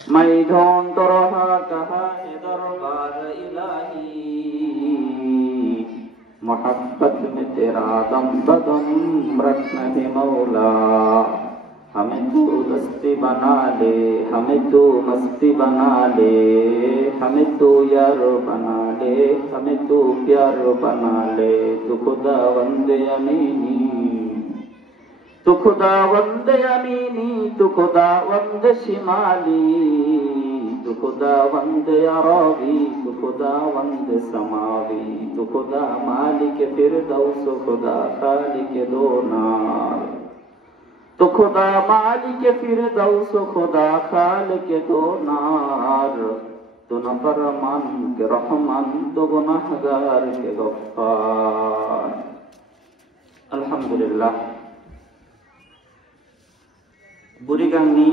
मैं ढूंढ रहा कहाँ है दरबार इलाही, मोहब्बत में तेरा दम बदम रखना है मौला। हमें तू दस्ती बना ले, हमें तू मस्ती बना ले, हमें तू यार बना ले, हमें तू प्यार बना ले। तू खुदावंद अमीनी, तू खुदावंद अमीनी, तू खुदावंद शिमाली, तू खुदावंद अरबी, तू खुदावंद समावी, तू खुदा मालिक फिरदौस, खुदा खालिक दो नार। तो खुदा मालिक फिरदौस, खुदा खालिक दो नार। तो नफरमान के रहमान, तो गुनाहगार के गफ्फार। আলহামদুলিল্লাহ। বুড়িগাংনী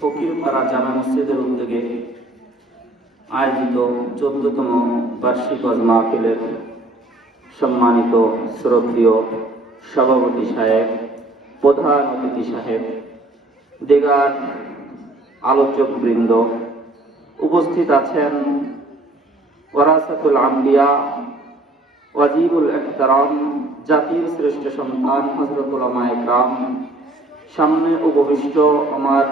ফকিরপাড়া জামে মসজিদের উদ্যোগে আয়োজিত 14তম বার্ষিক ওয়াজ মাহফিলের সম্মানিত শ্রদ্ধেয় সভাপতি সাহেব, প্রধান অতিথি সাহেব, দিগার আলোচক বৃন্দ, উপস্থিত আছেন ওয়ারাসাতুল আম্বিয়া, ওয়াজিবুল ইহতারাম, জাতির শ্রেষ্ঠ সন্তান হযরত উলামায়ে কেরাম, সামনে উপবিষ্ট আমার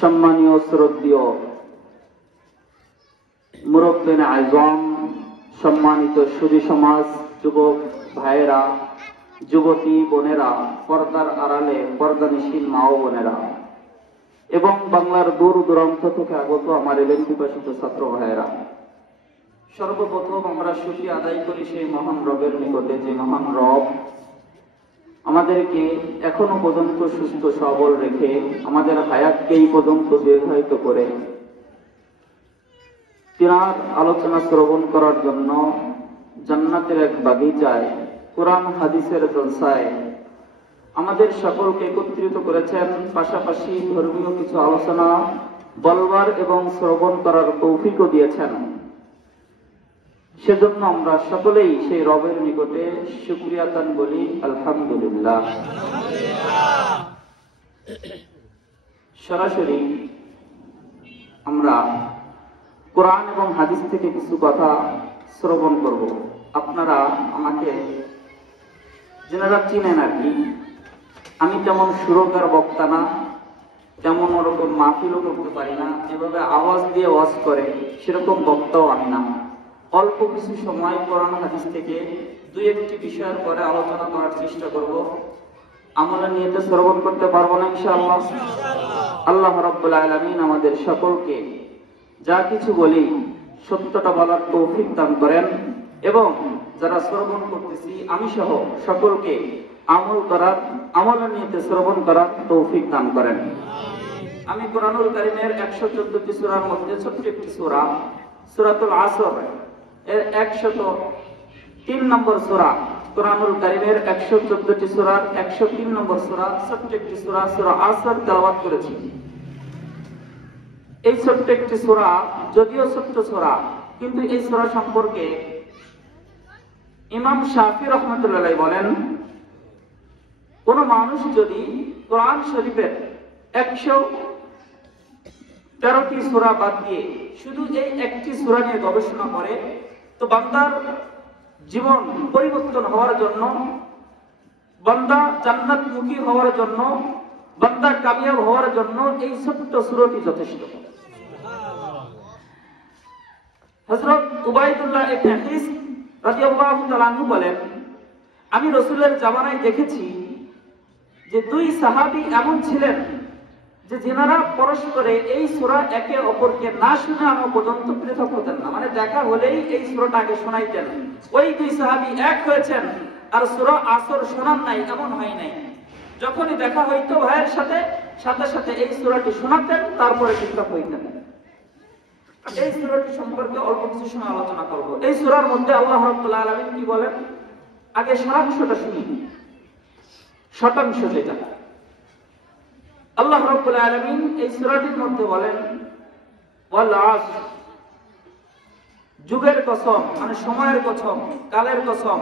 সম্মানীয় শ্রদ্ধেয় মুরব্বিনে আযম, সম্মানিত সুধী সমাজ, যুবক ভাইয়েরা, যুবতী বোনেরা, পর্দার আড়ালে পর্দানিশীন মা ও বোনেরা এবং বাংলার দূর দূরান্ত থেকে আগত আমার এলেন পিপাসিত ছাত্র ভাইয়েরা, সর্বপ্রথম আমরা শুকরিয়া আদায় করি সেই মহান রবের নিকটে, যে মহান রব আমাদেরকে এখনো পর্যন্ত সুস্থ সবল রেখে আমাদের হায়াতকে এই পর্যন্ত দীর্ঘায়িত করে তিনার আলোচনা শ্রবণ করার জন্য জান্নাতের এক বাগিচায় কোরআন হাদিসের জলসায় আমাদের সকলকে একত্রিত করেছেন। পাশাপাশি ধর্মীয় কিছু আলোচনা বলবার এবং শ্রবণ করার তৌফিকও দিয়েছেন। সেজন্য আমরা সকলেই সেই রবের নিকটে শুকরিয়া আদান বলি, আলহামদুলিল্লাহ। সরাসরি আমরা কোরআন এবং হাদিস থেকে কিছু কথা শ্রবণ করব। আপনারা আমাকে যারা চিনেন আর কি, আমি তেমন সুরকার বক্তা না, তেমন ওরকম মাহফিলও করতে পারি না, এভাবে আওয়াজ দিয়ে ওয়াজ করে সেরকম বক্তাও আমি না। অল্প কিছু সময় কোরআন হাদিস থেকে দুই একটি বিষয়ের পরে আলোচনা করার চেষ্টা করব। আমলের নিয়তে শ্রবণ করতে পারবো না ইনশাআল্লাহ। আল্লাহ রাব্বুল আলামিন আমাদের সকলকে যা কিছু বলি সত্যটা বলার তৌফিক দান করেন এবং যারা শ্রবণ করতেছি আমি সহ সকলকে আমলের নিয়তে শ্রবণ করার তৌফিক দান করেন। আমি কোরআনুল কারীমের 114টি সূরার মধ্যে ছোট্ট একটি সূরা, সূরাতুল আসর এর 103 নম্বর সূরা, কোরআনুল কারীমের 114টি সূরার 103 নম্বর সূরা, ছোট্ট একটি সূরা, সূরা আসর তেলাওয়াত করেছি। এই ছোট্ট একটি সূরা, যদিও ছোট্ট সূরা, কিন্তু এই সূরা সম্পর্কে ইমাম শাফি রাহমাতুল্লাহ আলাইহি বলেন, কোন মানুষ যদি কোরআন শরীফের 113টি সূরা বাদ দিয়ে শুধু এই একটি সূরা নিয়ে গবেষণা করে, তো বান্দার জীবন পরিবর্তন হওয়ার জন্য, বান্দা জান্নাতমুখী হওয়ার জন্য, বান্দা কামিয়াব হওয়ার জন্য এই ছোট্ট সূরাটি যথেষ্ট। হযরত উবাইদুল্লাহ ইবনে হিস রাদিয়াল্লাহু তাআলা আনহু বলেন, আমি রাসূলের জামানায় দেখেছি যে দুই সাহাবী এমন ছিলেন যে যেনারা পরস্পরে এই সূরা একে অপরকে না শোনানো পর্যন্ত পৃথক হতেন না, মানে দেখা হলেই এই সূরাটা আগে শোনাইতেন। ওই দুই সাহাবী এক হয়েছেন আর সূরা আসর শোনান নাই, এমন হয় নাই। যখনই দেখা হইতো ভাইয়ের সাথে সাথে সাথে এই সূরাটি শোনাতেন, তারপরে পৃথক হইতেন। এই সূরাটি সম্পর্কে অল্প কিছু সময় আলোচনা করব। এই সূরার মধ্যে আল্লাহ রাব্বুল আলামিন কি বলেন, আগে সারাংশটা শুনি। শতাংশ যেটা আল্লাহ রাব্বুল আলামিন এই সূরাটির মধ্যে বলেন, ওয়াল আসর, যুগের কসম, মানে সময়ের কসম, কালের কসম।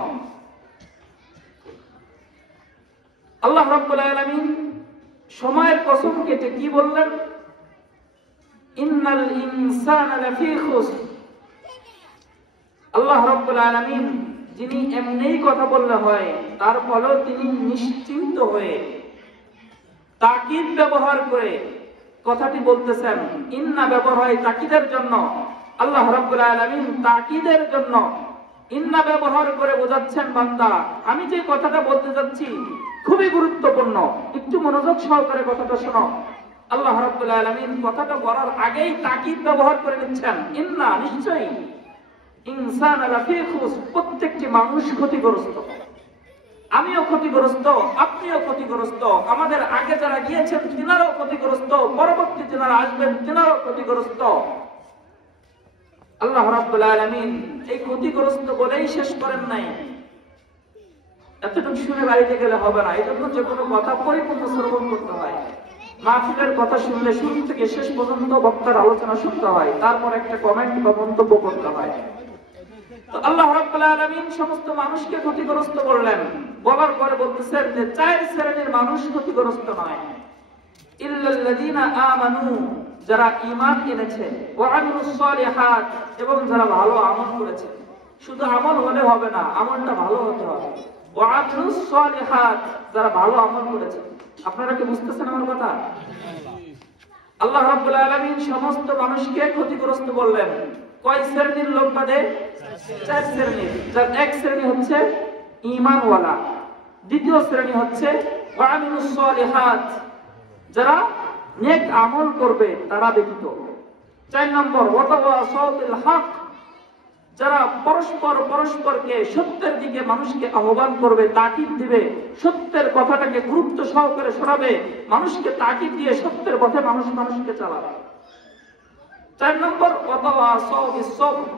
আল্লাহ রাব্বুল আলামিন সময়ের কসম কেটে কি বললেন, ইন্নাল ইনসানা লাফী খুসর। আল্লাহ রাব্বুল আলামিন যিনি এমনিই কথা বললে হয়, তার ফলেও তিনি নিশ্চিন্ত হয়ে তাকিদ ব্যবহার করে কথাটি বলতেছেন। ইন্না ব্যবহার হয় তাকিদের জন্য, আল্লাহ রাব্বুল আলামিন তাকিদের জন্য ইন্না ব্যবহার করে বোঝাচ্ছেন, বান্দা আমি যে কথাটা বলতে যাচ্ছি খুবই গুরুত্বপূর্ণ, একটু মনোযোগ সহকারে কথাটা শোনো। আল্লাহ রাব্বুল আলামিন কথাটা বলার আগেই তাকিদ ব্যবহার করে নিচ্ছেন। ইন্না নিশ্চয়ই, ইনসান লাফী খুসর, প্রত্যেকটি মানুষ ক্ষতিগ্রস্ত, আমিও ক্ষতিগ্রস্ত, আপনিও ক্ষতিগ্রস্ত, আমাদের আগে যারা গিয়েছেন তিনারাও ক্ষতিগ্রস্ত, পরবর্তী যারা আসবেন তিনারাও ক্ষতিগ্রস্ত। আল্লাহ রাব্বুল আলামিন এই ক্ষতিগ্রস্ত বলেই শেষ করেন নাই। এতটুকু শুনে বাড়িতে গেলে হবে না, এই জন্য যে কোনো কথা পরিপূর্ণ শ্রবণ করতে হয়। মাহফিলের কথা শুনলে শুরু থেকে শেষ পর্যন্ত বক্তার আলোচনা শুনতে হয়, তারপর একটা কমেন্ট বা মন্তব্য করতে হয়। তো আল্লাহ রাব্বুল আলামিন সমস্ত মানুষকে ক্ষতিগ্রস্ত করলেন, বলার পরে বলতেছেন যে চার শ্রেণীর মানুষ ক্ষতিগ্রস্ত নয়। ইল্লাল্লাযীনা আমানু, যারা ঈমান এনেছে, ওয়া আমিলুস সালিহাত, এবং যারা ভালো আমল করেছে। শুধু আমল হলে হবে না, আমলটা ভালো হতে হবে। ওয়া আমিলুস সালিহাত, যারা ভালো আমল করেছে। আপনারা কি বুঝতেছেন আমার কথা? আল্লাহ রাব্বুল আলামিন সমস্ত মানুষকে ক্ষতিগ্রস্ত বললেন। কয় শ্রেণীর লোক বাদে? চার শ্রেণীর। যার এক শ্রেণী হচ্ছে ঈমানওয়ালা, দ্বিতীয় শ্রেণী হচ্ছে ওয়া আমিলুস সালিহাত, যারা নেক আমল করবে তারা ব্যতীত। 4 নম্বর ওয়াতাওয়াসাউ বিল হক, যারা পরস্পরকে সত্যের দিকে মানুষকে আহ্বান করবে, তাকিদ দিবে, সত্যের কথাটাকে গুরুত্ব সহকারে শোনাবে, মানুষকে তাকিদ দিয়ে সত্যের পথে মানুষকে চালাবে। 4 নম্বর ওয়াতাওয়াসাউ বিস সবর,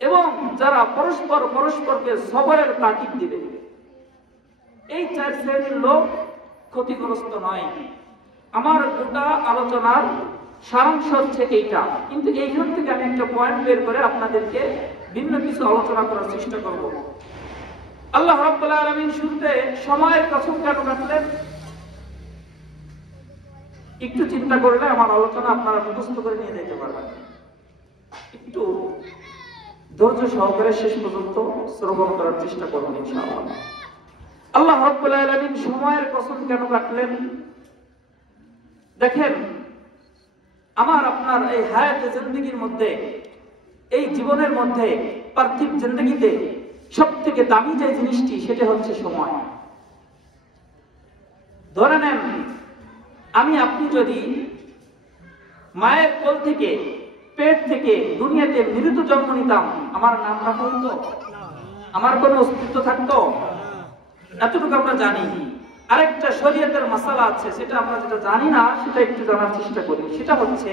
এবং যারা পরস্পরকে সবরের তাকিদ দিবে। এই 4 শ্রেণীর লোক ক্ষতিগ্রস্ত নয়। আমার গোটা আলোচনার সারাংশ হচ্ছে এইটা, কিন্তু এইখান থেকে আমি একটা পয়েন্ট বের করে আপনাদেরকে ভিন্ন কিছু আলোচনা করার চেষ্টা করব। আল্লাহ রাব্বুল আলামিন শুনতে সময়ের কসম কেন রাখলেন? একটু চিন্তা করলে আমার আলোচনা আপনারা মুখস্থ করে নিয়ে যেতে পারবেন। একটু ধৈর্য সহকারে শেষ পর্যন্ত শ্রবণ করার চেষ্টা করুন ইনশাআল্লাহ। আল্লাহ রাব্বুল আলামিন সময়ের কসম কেন রাখলেন? দেখেন, আমার আপনার এই হায়াতে জিন্দেগির মধ্যে, এই জীবনের মধ্যে, পার্থিব জিন্দেগিতে সবথেকে দামি যে জিনিসটি সেটা হচ্ছে সময়। ধরে নেন আমি আপনি যদি মায়ের কোল থেকে, পেট থেকে দুনিয়াতে মৃত জন্ম নিতাম, আমার নাম রাখা হতো? আমার কোনো অস্তিত্ব থাকতো? এতটুকু আমরা জানি। আরেকটা শরীয়তের মাসালা আছে, সেটা আমরা যেটা জানি না সেটা একটু জানার চেষ্টা করি। সেটা হচ্ছে,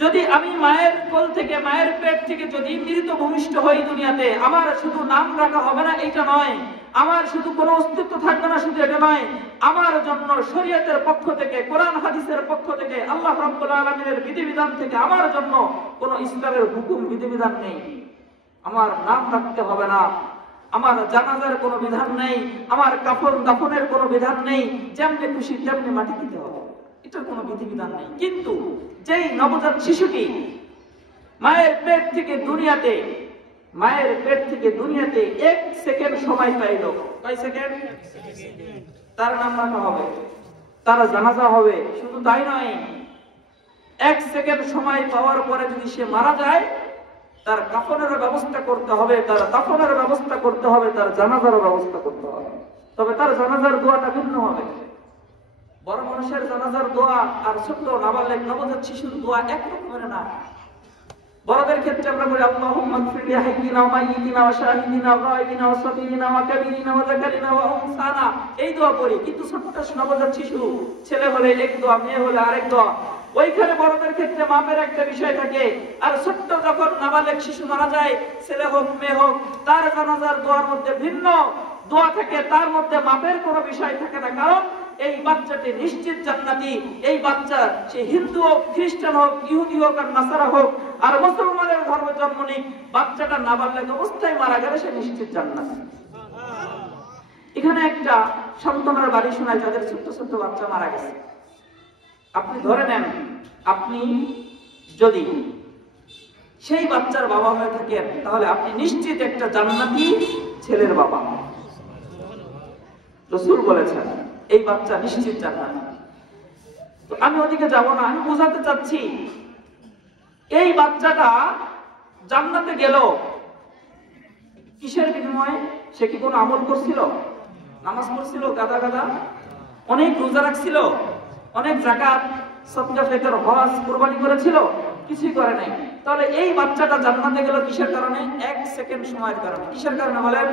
যদি আমি মায়ের কোল থেকে, মায়ের পেট থেকে যদি মৃত ভূমিষ্ঠ হই দুনিয়াতে, আমার শুধু নাম রাখা হবে না এটা নয়, আমার শুধু কোনো অস্তিত্ব থাকবে না শুধু এটা নয়, আমার জন্য শরীয়তের পক্ষ থেকে, কোরআন হাদিসের পক্ষ থেকে, আল্লাহ রাব্বুল আলামিনের বিধিবিধান থেকে আমার জন্য কোনো ইসলামের হুকুম বিধিবিধান নেই। আমার নাম রাখতে হবে না, আমার জানাজার কোনো বিধান নেই, আমার কাফন দাফনের কোনো বিধান নেই, যেমনি খুশি তেমনি মাটি দিতে হবে, এটার কোনো বিধিবিধান নেই। কিন্তু যেই নবজাত শিশুটি মায়ের পেট থেকে দুনিয়াতে, মায়ের পেট থেকে দুনিয়াতে 1 সেকেন্ড সময় পাইল, কয় সেকেন্ড? তার নাম রাখা হবে, তার জানাজা হবে। শুধু তাই নয়, 1 সেকেন্ড সময় পাওয়ার পরে যদি সে মারা যায়, তার কাফনের ব্যবস্থা করতে হবে, তার দাফনের ব্যবস্থা করতে হবে, তার জানাজার ব্যবস্থা করতে হবে। তবে তার জানাজার দোয়াটা ভিন্ন হবে। বড় মানুষের জানাজার দোয়া আর ছোট্ট নাবালেগ নবজাত শিশুর দোয়া এক রকমের না। বড়দের ক্ষেত্রে আমরা বলি আল্লাহুম্মা গফির লি হাইয়িনা ওয়া মাইয়িতিনা ওয়া শাহিদিনা ওয়া গায়বিনা ওয়া সাগীরিনা ওয়া কাবীরিনা ওয়া যাকারিনা ওয়া উনসানা, এই দোয়া পড়ি। কিন্তু ছোট্ট নবজাত শিশু, ছেলে হলে এক দোয়া, মেয়ে হলে আরেক দোয়া। ওইখানে বড়দের ক্ষেত্রে মাপের একটা বিষয় থাকে, আর ছোট্ট যখন নাবালেগ শিশু মারা যায়, ছেলে হোক মেয়ে হোক, তার জানাজার দোয়ার মধ্যে ভিন্ন দোয়া থাকে, তার মধ্যে মাপের কোনো বিষয় থাকে না। কারণ এই বাচ্চাটি নিশ্চিত জান্নাতি। এই বাচ্চা সে হিন্দু হোক, খ্রিস্টান হোক, ইহুদি হোক আর নাসারা হোক আর মুসলমানের ধর্মে জন্ম নিক, বাচ্চাটা নাবালেগ অবস্থায় মারা গেলে সে নিশ্চিত জান্নাতি। এখানে একটা সান্ত্বনার বাড়ি শোনায়, যাদের ছোট্ট ছোট্ট বাচ্চা মারা গেছে। আপনি ধরে নেন আপনি যদি সেই বাচ্চার বাবা হয়ে থাকেন, তাহলে আপনি নিশ্চিত একটা জান্নাতি ছেলের বাবা। রাসূল বলেছেন এই বাচ্চা নিশ্চিত জান্নাতি। তো আমি ওদিকে যাব না, আমি বোঝাতে চাচ্ছি এই বাচ্চাটা জান্নাতে গেল কিসের বিনিময়ে? সে কি কোনো আমল করছিল? নামাজ পড়ছিল গাদা গাদা, অনেক রোজা রাখছিল, অনেক যাকাত সদকা ফিতর হজ কুরবানি করেছিল? কিছুই করে নাই। তাহলে এই বাচ্চাটা জান্নাতে গেল কিসের কারণে? 1 সেকেন্ড সময়ের কারণে। কিসের কারণে বলেন?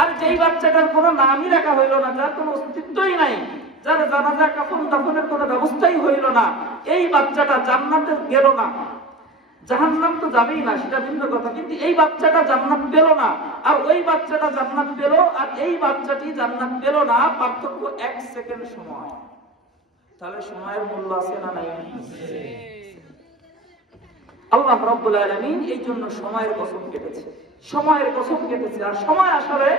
আর যেই বাচ্চাটার কোনো নামই রাখা হইল না, যার কোনো অস্তিত্বই নাই, যার জানাজা কাফন দাফনের কোনো ব্যবস্থাই হইল না, এই বাচ্চাটা জান্নাতে গেল না। জাহান্নাম তো যাবেই না, সেটা ভিন্ন কথা, কিন্তু এই বাচ্চাটা জান্নাত পেল না, আর ওই বাচ্চাটা জান্নাত পেল, আর এই বাচ্চাটি জান্নাত পেল না, পার্থক্য 1 সেকেন্ড সময়। তাহলে সময়ের মূল্য আছে না নাই? আল্লাহ রাব্বুল আলামিন এই জন্য সময়ের কসম কেটেছে, সময়ের কসম কেটেছে। আর সময় আসলে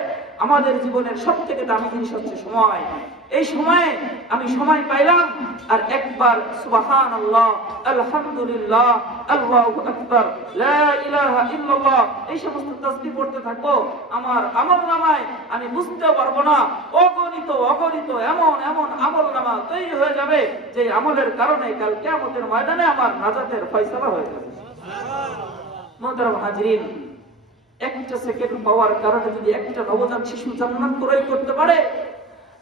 আমাদের জীবনের সবথেকে দামি জিনিস হচ্ছে সময়। এই সময়ে আমি সময় পাইলাম আর একবার সুবহানাল্লাহ, আলহামদুলিল্লাহ, আল্লাহু আকবার, লা ইলাহা ইল্লাল্লাহ এই সমস্ত তাসবিহ পড়তে থাকবো, আমার আমলনামায় আমি বুঝতেও পারবো না অগণিত অগণিত এমন এমন আমলনামা তৈরি হয়ে যাবে যে আমলের কারণে কাল কিয়ামতের ময়দানে আমার নাজাতের ফয়সালা হয়ে যাবে। মুহতারাম হাজরিন, একটা সেকেন্ড পাওয়ার কারণে যদি একটা নবজাত শিশু জান্নাত ক্রয় করতে পারে,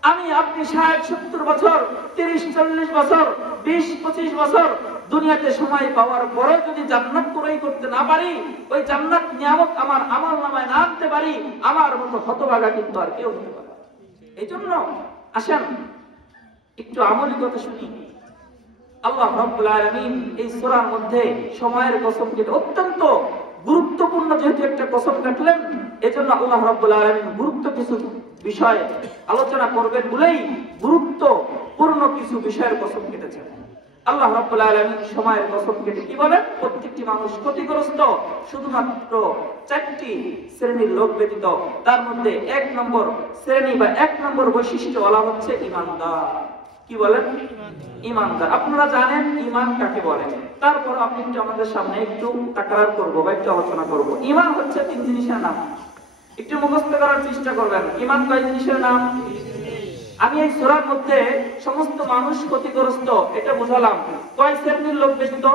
আমি আপনি 60-70 বছর, 30-40 বছর, 20-25 বছর দুনিয়াতে সময় পাওয়ার পরেও যদি জান্নাত ক্রয় করতে না পারি, ওই জান্নাত নিয়ামত আমার আমলনামায় না আনতে পারি, আমার মতো হতভাগা কিন্তু আর কেউ হতে পারে। এই জন্য আসেন একটু আমলি কথা শুনি। আল্লাহ রাব্বুল আলামিন এই সূরার মধ্যে সময়ের কসম কেটে অত্যন্ত গুরুত্বপূর্ণ যেহেতু একটা কসম কাটলেন, এজন্য আল্লাহ রাব্বুল আলামিন গুরুত্ব কিছু বিষয় আলোচনা করবেন বলেই গুরুত্বপূর্ণ কিছু বিষয়ের কসম কেটেছেন। আল্লাহ রাব্বুল আলামিন সময়ের কসম কেটে কি বলেন? প্রত্যেকটি মানুষ ক্ষতিগ্রস্ত শুধুমাত্র 4টি শ্রেণীর লোক ব্যতীত। তার মধ্যে 1 নম্বর শ্রেণী বা 1 নম্বর বৈশিষ্ট্য বলা হচ্ছে ঈমানদার। কি বলেন? ঈমানদার। আপনারা জানেন ঈমান কাকে বলে, তারপর আপনি একটু আমাদের সামনে একটু তাকরার করব বা একটু আলোচনা করব। ঈমান হচ্ছে 3 জিনিসের নাম, একটু মুখস্থ করার চেষ্টা করবেন। ঈমান কয় জিনিসের নাম? আমি এই সূরার মধ্যে সমস্ত মানুষ ক্ষতিগ্রস্ত এটা বুঝালাম। কয় শ্রেণীর লোক ব্যতীত?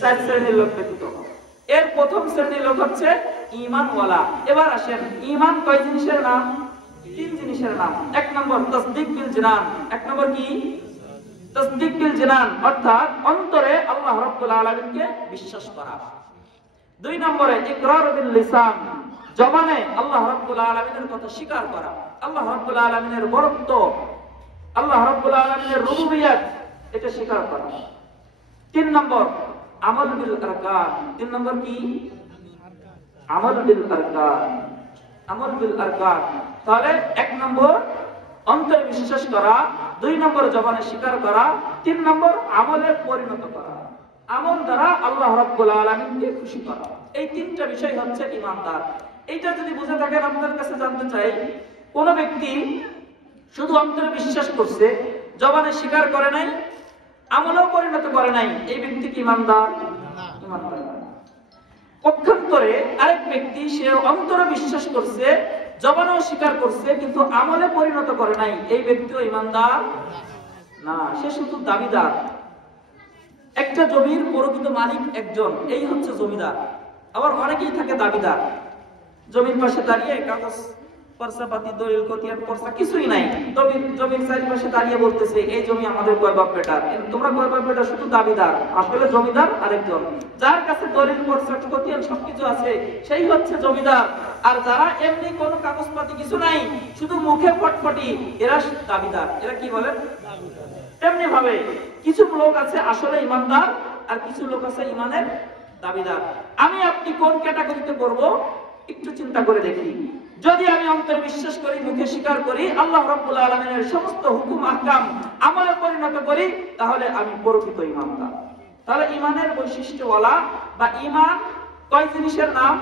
4 শ্রেণীর লোক ব্যতীত। এর প্রথম শ্রেণীর লোক হচ্ছে ঈমানওয়ালা। এবার আসেন ঈমান কয় জিনিসের নাম? 3 জিনিসের নাম। 1 নম্বর তাসদীক বিল জিনান। 1 নম্বর কি? তাসদীক বিল জিনান, অর্থাৎ অন্তরে আল্লাহ রাব্বুল আলামিনকে বিশ্বাস করা। 2 নম্বরে ইকরার বিল লিসান, জবানে আল্লাহ রাব্বুল আলামিনের কথা স্বীকার করা, আল্লাহ রাব্বুল আলামিনের বরত্ব, আল্লাহ রাব্বুল আলামিনের রুবুবিয়ত এটা স্বীকার করা। 3 নম্বর আমল বিল আরকান। 3 নম্বর কি? আমল বিল আরকান। আমল বিল আরকান। তাহলে 1 নম্বর অন্তরে বিশ্বাস করা, 2 নম্বর জবানে স্বীকার করা, 3 নম্বর আমলে পরিণত করা, আমল দ্বারা আল্লাহ রাব্বুল আলামিনকে খুশি করা। এই 3টা বিষয় হচ্ছে ঈমানদার। এইটা যদি বুঝে থাকেন, আপনাদের কাছে জানতে চাই, কোন ব্যক্তি শুধু অন্তরে বিশ্বাস করছে, জবানে স্বীকার করে নাই, আমলেও পরিণত করে নাই, এই ব্যক্তি কি ঈমানদার? ঈমানদার না। পক্ষান্তরে আরেক ব্যক্তি সে অন্তরে বিশ্বাস করছে, জবানেও স্বীকার করছে, কিন্তু আমলে পরিণত করে নাই, এই ব্যক্তিও ঈমানদার না, সে শুধু দাবিদার। একটা জমির প্রকৃত মালিক একজন, এই হচ্ছে জমিদার। আবার অনেকেই থাকে দাবিদার, জমির পাশে দাঁড়িয়ে কাগজ পরসাপাতি দলিল খতিয়ান পরসা কিছুই নাই, জমির চারপাশে দাঁড়িয়ে বলতেছে এই জমি আমাদের কয় বাপ বেটার, তোমরা কয় বাপ বেটা, শুধু দাবিদার, আসলে জমিদার আরেকজন। যার কাছে দলিল পরসা খতিয়ান সবকিছু আছে সেই হচ্ছে জমিদার। আর যারা এমনি কোনো কাগজপাতি কিছু নাই, শুধু মুখে ফটফটি, এরা দাবিদার। এরা কি বলেন? তেমনি ভাবে কিছু লোক আছে আসলে ঈমানদার, আর কিছু লোক আছে ঈমানের দাবিদার। আমি আপনি কোন ক্যাটাগরিতে পড়ব একটু চিন্তা করে দেখি। যদি আমি অন্তরে বিশ্বাস করি, মুখে স্বীকার করি, আল্লাহ রাব্বুল আলামিনের সমস্ত হুকুম আহকাম আমলে পরিণত করি, তাহলে আমি প্রকৃত ঈমানদার। তাহলে ঈমানের বৈশিষ্ট্যওয়ালা বা ঈমান কয় জিনিসের নাম?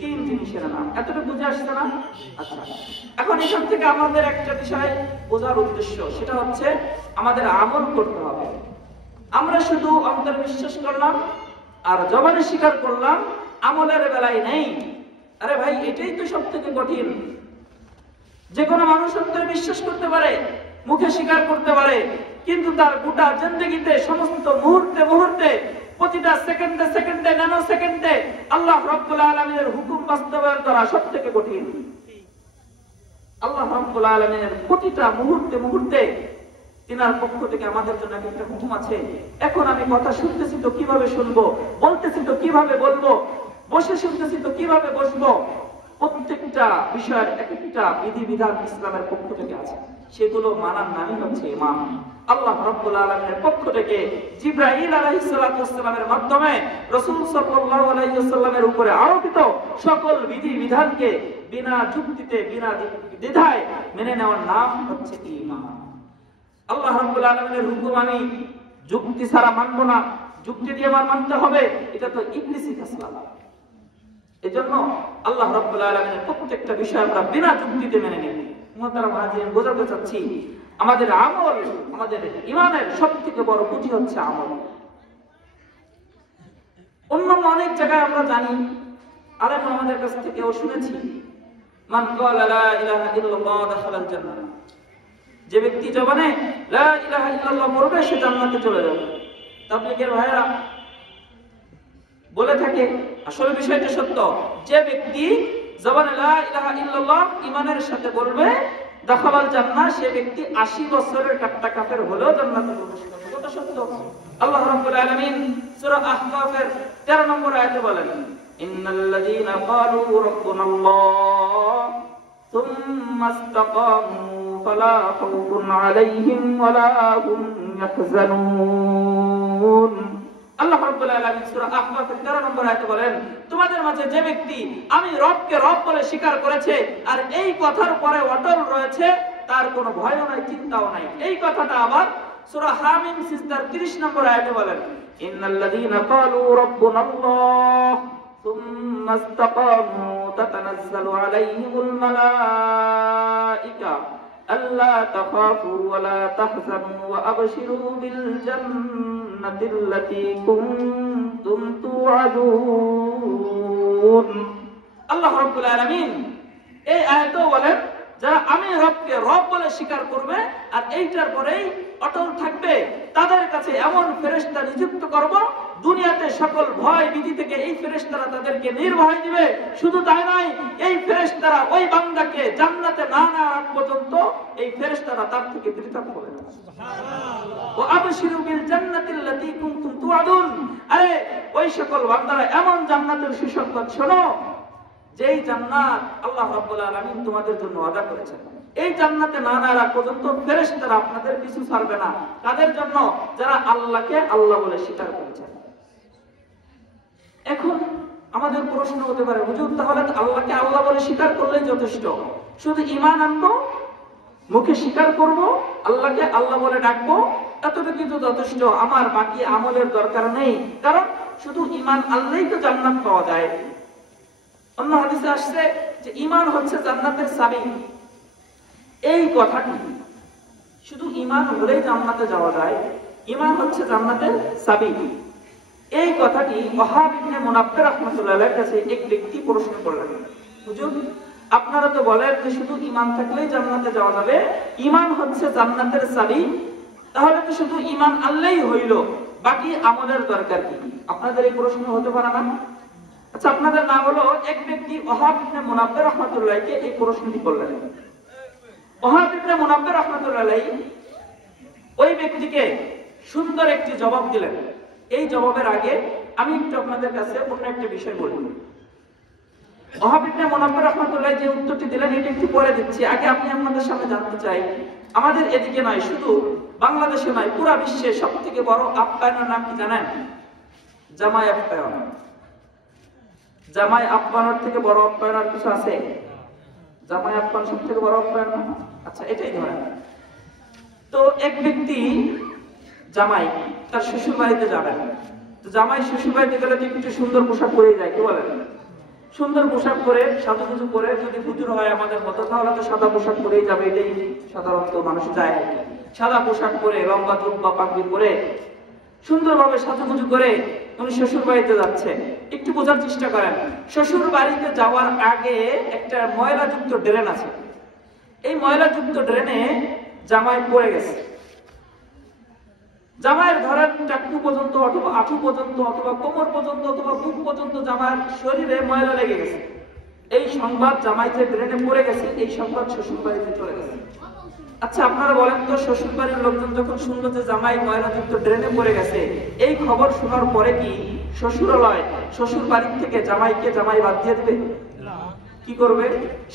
তিন জিনিসের নাম। এতটুকু বুঝে আসছে না? আচ্ছা, এখন এখান থেকে আমাদের একটা বিষয় বোঝার উদ্দেশ্য, সেটা হচ্ছে আমাদের আমল করতে হবে। আমরা শুধু অন্তরে বিশ্বাস করলাম আর জবানে স্বীকার করলাম, আমলের বেলায় নেই। আরে ভাই, এটাই তো সব থেকে কঠিন। যে কোনো মানুষ অন্তরে বিশ্বাস করতে পারে, মুখে স্বীকার করতে পারে, কিন্তু তার গোটা জিন্দেগিতে সমস্ত মুহূর্তে মুহূর্তে প্রতিটা সেকেন্ডে সেকেন্ডে ন্যানো সেকেন্ডে আল্লাহ রাব্বুল আলামিনের হুকুম বাস্তবায়ন করা সবথেকে কঠিন। আল্লাহ রাব্বুল আলামিনের প্রতিটা মুহূর্তে মুহূর্তে তিনার পক্ষ থেকে আমাদের জন্য একটা হুকুম আছে। এখন আমি কথা শুনতেছি তো কিভাবে শুনবো, বলতেছি তো কিভাবে বলবো, বসে শুনতেছি তো কিভাবে বসবো, প্রত্যেকটা বিষয়ের একটা বিধিবিধান ইসলামের পক্ষ থেকে আছে। সেগুলো মানার নামই হচ্ছে ইমান। আল্লাহ রাব্বুল আলামিনের পক্ষ থেকে জিবরাইল আলাইহিস সালাতু ওয়াস সালামের মাধ্যমে রাসূল সাল্লাল্লাহু আলাইহি ওয়াসাল্লামের উপরে আরোপিত সকল বিধিবিধানকে বিনা যুক্তিতে বিনা দ্বিধায় মেনে নেওয়ার নাম হচ্ছে ঈমান। আল্লাহ রাব্বুল আলামিনের হুকুম আমি যুক্তি ছাড়া মানব না, যুক্তি দিয়ে আমার মানতে হবে, এটা তো ইবলিসি খাসলা। এজন্য আল্লাহ রাব্বুল আলামিনের প্রত্যেকটা বিষয় আমরা বিনা যুক্তিতে মেনে নিই। মুহতারাম হাজিরিন, বোঝাতে চাচ্ছি আমাদের আমল, আমাদের ঈমানের সবথেকে বড় পুঁজি হচ্ছে আমল। অন্য অনেক জায়গায় আমরা জানি, আলেম আমাদের কাছ থেকেও শুনেছি, মান ক্বালা লা ইলাহা ইল্লাল্লাহ দাখালাল জান্নাহ। যে ব্যক্তি জবানে লা ইলাহা ইল্লাল্লাহ পড়বে সে জান্নাতে চলে যাবে। তাবলীগের ভাইরা বলে থাকে, আসলে বিষয়টা সত্য, যে ব্যক্তি জবানে লা ইলাহা ইল্লাল্লাহ ঈমানের সাথে বলবে দাখালাল জান্নাহ, সে ব্যক্তি 80 বছরের কাফটা কাফের হলেও জান্নাতে প্রবেশ করবে। কথা সত্য। আল্লাহ রাব্বুল আলামিন সূরা আহকাফের 13 নম্বর আয়াতে বলেন, ইন্নাল্লাযীনা ক্বালু রাব্বুনাল্লাহ সুম্মা ইসতাকামু ফালা খাউফুন আলাইহিম ওয়ালা হুম ইয়াহজানুন। আল্লাহ রাব্বুল আলামিন সূরা আহকাফের 13 নম্বর আয়াতে বলেন, তোমাদের মাঝে যে ব্যক্তি আমি রবকে রব বলে স্বীকার করেছে আর এই কথার পরে অটল রয়েছে, তার কোনো ভয়ও নাই, চিন্তাও নাই। এই কথাটা আবার সূরা হামিম সিজদার 30 নম্বর আয়াতে বলেন, ইন্নাল্লাযীনা ক্বালু রাব্বুনাল্লাহ সুম্মা ইসতাকামু তাতানাজ্জালু আলাইহিমুল মালায়েকা আল্লা তাখাফু ওয়া লা তাহজানু ওয়া আবশিরু বিল জান্নাতিল্লাতী কুনতুম তুআদুন। আল্লাহ রাব্বুল আলামিন এই আয়াতেও বলেন, যারা আমি রবকে রব বলে স্বীকার করবে আর এইটার পরেই অটল থাকবে, তাদের কাছে এমন ফেরেশতা নিযুক্ত করব, দুনিয়াতে সকল ভয় ভীতি থেকে এই ফেরেশতারা তাদেরকে নির্ভয় দিবে। শুধু তাই নয়, এই ফেরেশতারা ওই বান্দাকে জান্নাতে না নেওয়ার আগ পর্যন্ত এই ফেরেশতারা তার থেকে পৃথক হবে না। সুবহানাল্লাহ। ওয়া আবশিরু বিল জান্নাতিল্লাতী কুনতুম তুআদুন। আরে ওই সকল বান্দারা এমন জান্নাতের সুসংবাদ শোনো, যেই জান্নাত আল্লাহ রাব্বুল আলামিন তোমাদের জন্য ওয়াদা করেছেন। এই জান্নাতে না নেওয়ার পর্যন্ত ফেরেশতারা আপনাদের পিছু ছাড়বে না। তাদের জন্য যারা আল্লাহকে আল্লাহ বলে স্বীকার করেছেন। এখন আমাদের প্রশ্ন হতে পারে, হুজুর তাহলে আল্লাহকে আল্লাহ বলে স্বীকার করলেই যথেষ্ট? শুধু ঈমান আনবো, মুখে স্বীকার করব, আল্লাহকে আল্লাহ বলে ডাকবো, এতটুকু তো যথেষ্ট, আমার বাকি আমলের দরকার নেই? কারণ শুধু ঈমান আনলেই তো জান্নাত পাওয়া যায়। অন্য হাদিসে আসছে যে ঈমান হচ্ছে জান্নাতের চাবি। এই কথাটি শুধু ঈমান হলেই জান্নাতে যাওয়া যায়, ঈমান হচ্ছে জান্নাতের চাবি, এই কথাটি ওয়াহাব ইবনে মুনাব্বির রাহমাতুল্লাহ আলাইহির কাছে এক ব্যক্তি প্রশ্ন করলেন, হুজুর আপনারা তো বলেন যে শুধু ঈমান থাকলেই জান্নাতে যাওয়া যাবে, ঈমান হচ্ছে জান্নাতের চাবি, তাহলে তো শুধু ঈমান আনলেই হইল, বাকি আমলের দরকার কি? আপনাদের এই প্রশ্ন হতে পারে না? আচ্ছা, আপনাদের নাম হলো এক ব্যক্তি ওয়াহাব ইবনে মুনাব্বির রাহমাতুল্লাহকে এই প্রশ্নটি করলেন। ওয়াহাব ইবনে মুনাব্বির রাহমাতুল্লাহ আলাইহি ওই ব্যক্তিকে সুন্দর একটি জবাব দিলেন। এই জবাবের আগে আমি একটু আপনাদের কাছে অন্য একটা বিষয় বলি। ওয়াহাব ইবনে মুনাব্বির রাহমাতুল্লাহ যে উত্তরটি দিলেন এটা একটু পরে দিচ্ছি। আগে আমি আপনাদের সামনে জানতে চাই, আমাদের এদিকে নয়, শুধু বাংলাদেশে নয়, পুরো বিশ্বে সবথেকে বড় আপ্যায়নের নাম কি জানেন? জামাই আপ্যায়ন। জামাই আপ্যায়নের থেকে বড় আপ্যায়ন আর কিছু আছে? জামাই আপ্যায়ন সব থেকে বড় আপ্যায়ন? আচ্ছা, এটাই ধরেন। তো এক ব্যক্তি জামাই তার শ্বশুর বাড়িতে যাবেন, তো জামাই শ্বশুর বাড়িতে গেলে একটু সুন্দর পোশাক পরে যায়, কি বলেন? সুন্দর পোশাক পরে সাজুগুজু করে, যদি হুজুর হয় আমাদের মতো তাহলে তো সাদা পোশাক পরেই যাবে, এটাই সাধারণত মানুষ যায়। সাদা পোশাক পরে, লম্বা জুব্বা পাগড়ি পরে, সুন্দরভাবে সাজুগুজু করে উনি শ্বশুর বাড়িতে যাচ্ছে। একটু বোঝার চেষ্টা করেন, শ্বশুর বাড়িতে যাওয়ার আগে একটা ময়লাযুক্ত ড্রেন আছে। এই ময়লাযুক্ত ড্রেনে জামাই পড়ে গেছে। জামাইয়ের ধরেন টাকু পর্যন্ত অথবা আঁঠু পর্যন্ত অথবা কোমর পর্যন্ত অথবা বুক পর্যন্ত জামাইয়ের শরীরে ময়লা লেগে গেছে। এই সংবাদ জামাই যে ড্রেনে পড়ে গেছে, এই সংবাদ শ্বশুর বাড়িতে চলে গেছে। আচ্ছা আপনারা বলেন তো, শ্বশুর বাড়ির লোকজন যখন শুনলো যে জামাই ময়লাযুক্ত ড্রেনে পড়ে গেছে, এই খবর শোনার পরে কি শ্বশুরালয় শ্বশুর বাড়ির থেকে জামাইকে জামাই বাদ দিয়ে দেবে? কি করবে?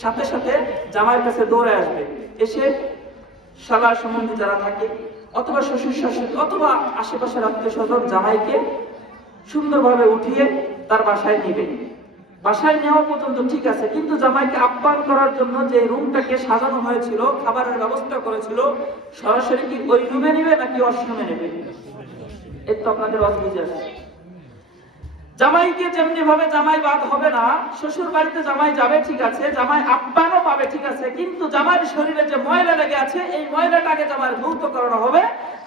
সাথে সাথে জামাইয়ের কাছে দৌড়ে আসবে, এসে শালা সম্বন্ধী যারা থাকে অথবা শ্বশুর শাশুড়ি অথবা আশেপাশের আত্মীয় স্বজন জামাইকে সুন্দরভাবে উঠিয়ে তার বাসায় নিবে। বাসায় নেওয়া পর্যন্ত ঠিক আছে, কিন্তু জামাইকে আপ্যায়ন করার জন্য যে রুমটাকে সাজানো হয়েছিল, খাবারের ব্যবস্থা করেছিল, সরাসরি কি ওই রুমে নিবে নাকি ওয়াশরুমে নেবে? এর তো আপনাদের অসুবিধা আছে। জামাইকে যেমনি ভাবে জামাই বাদ হবে না, শ্বশুর বাড়িতে জামাই যাবে ঠিক আছে, জামাই আপ্যায়নও পাবে ঠিক আছে, কিন্তু জামাইয়ের শরীরে যে ময়লা লেগে আছে এই ময়লাটাকে জামাইয়ের ধৌত করানো হবে।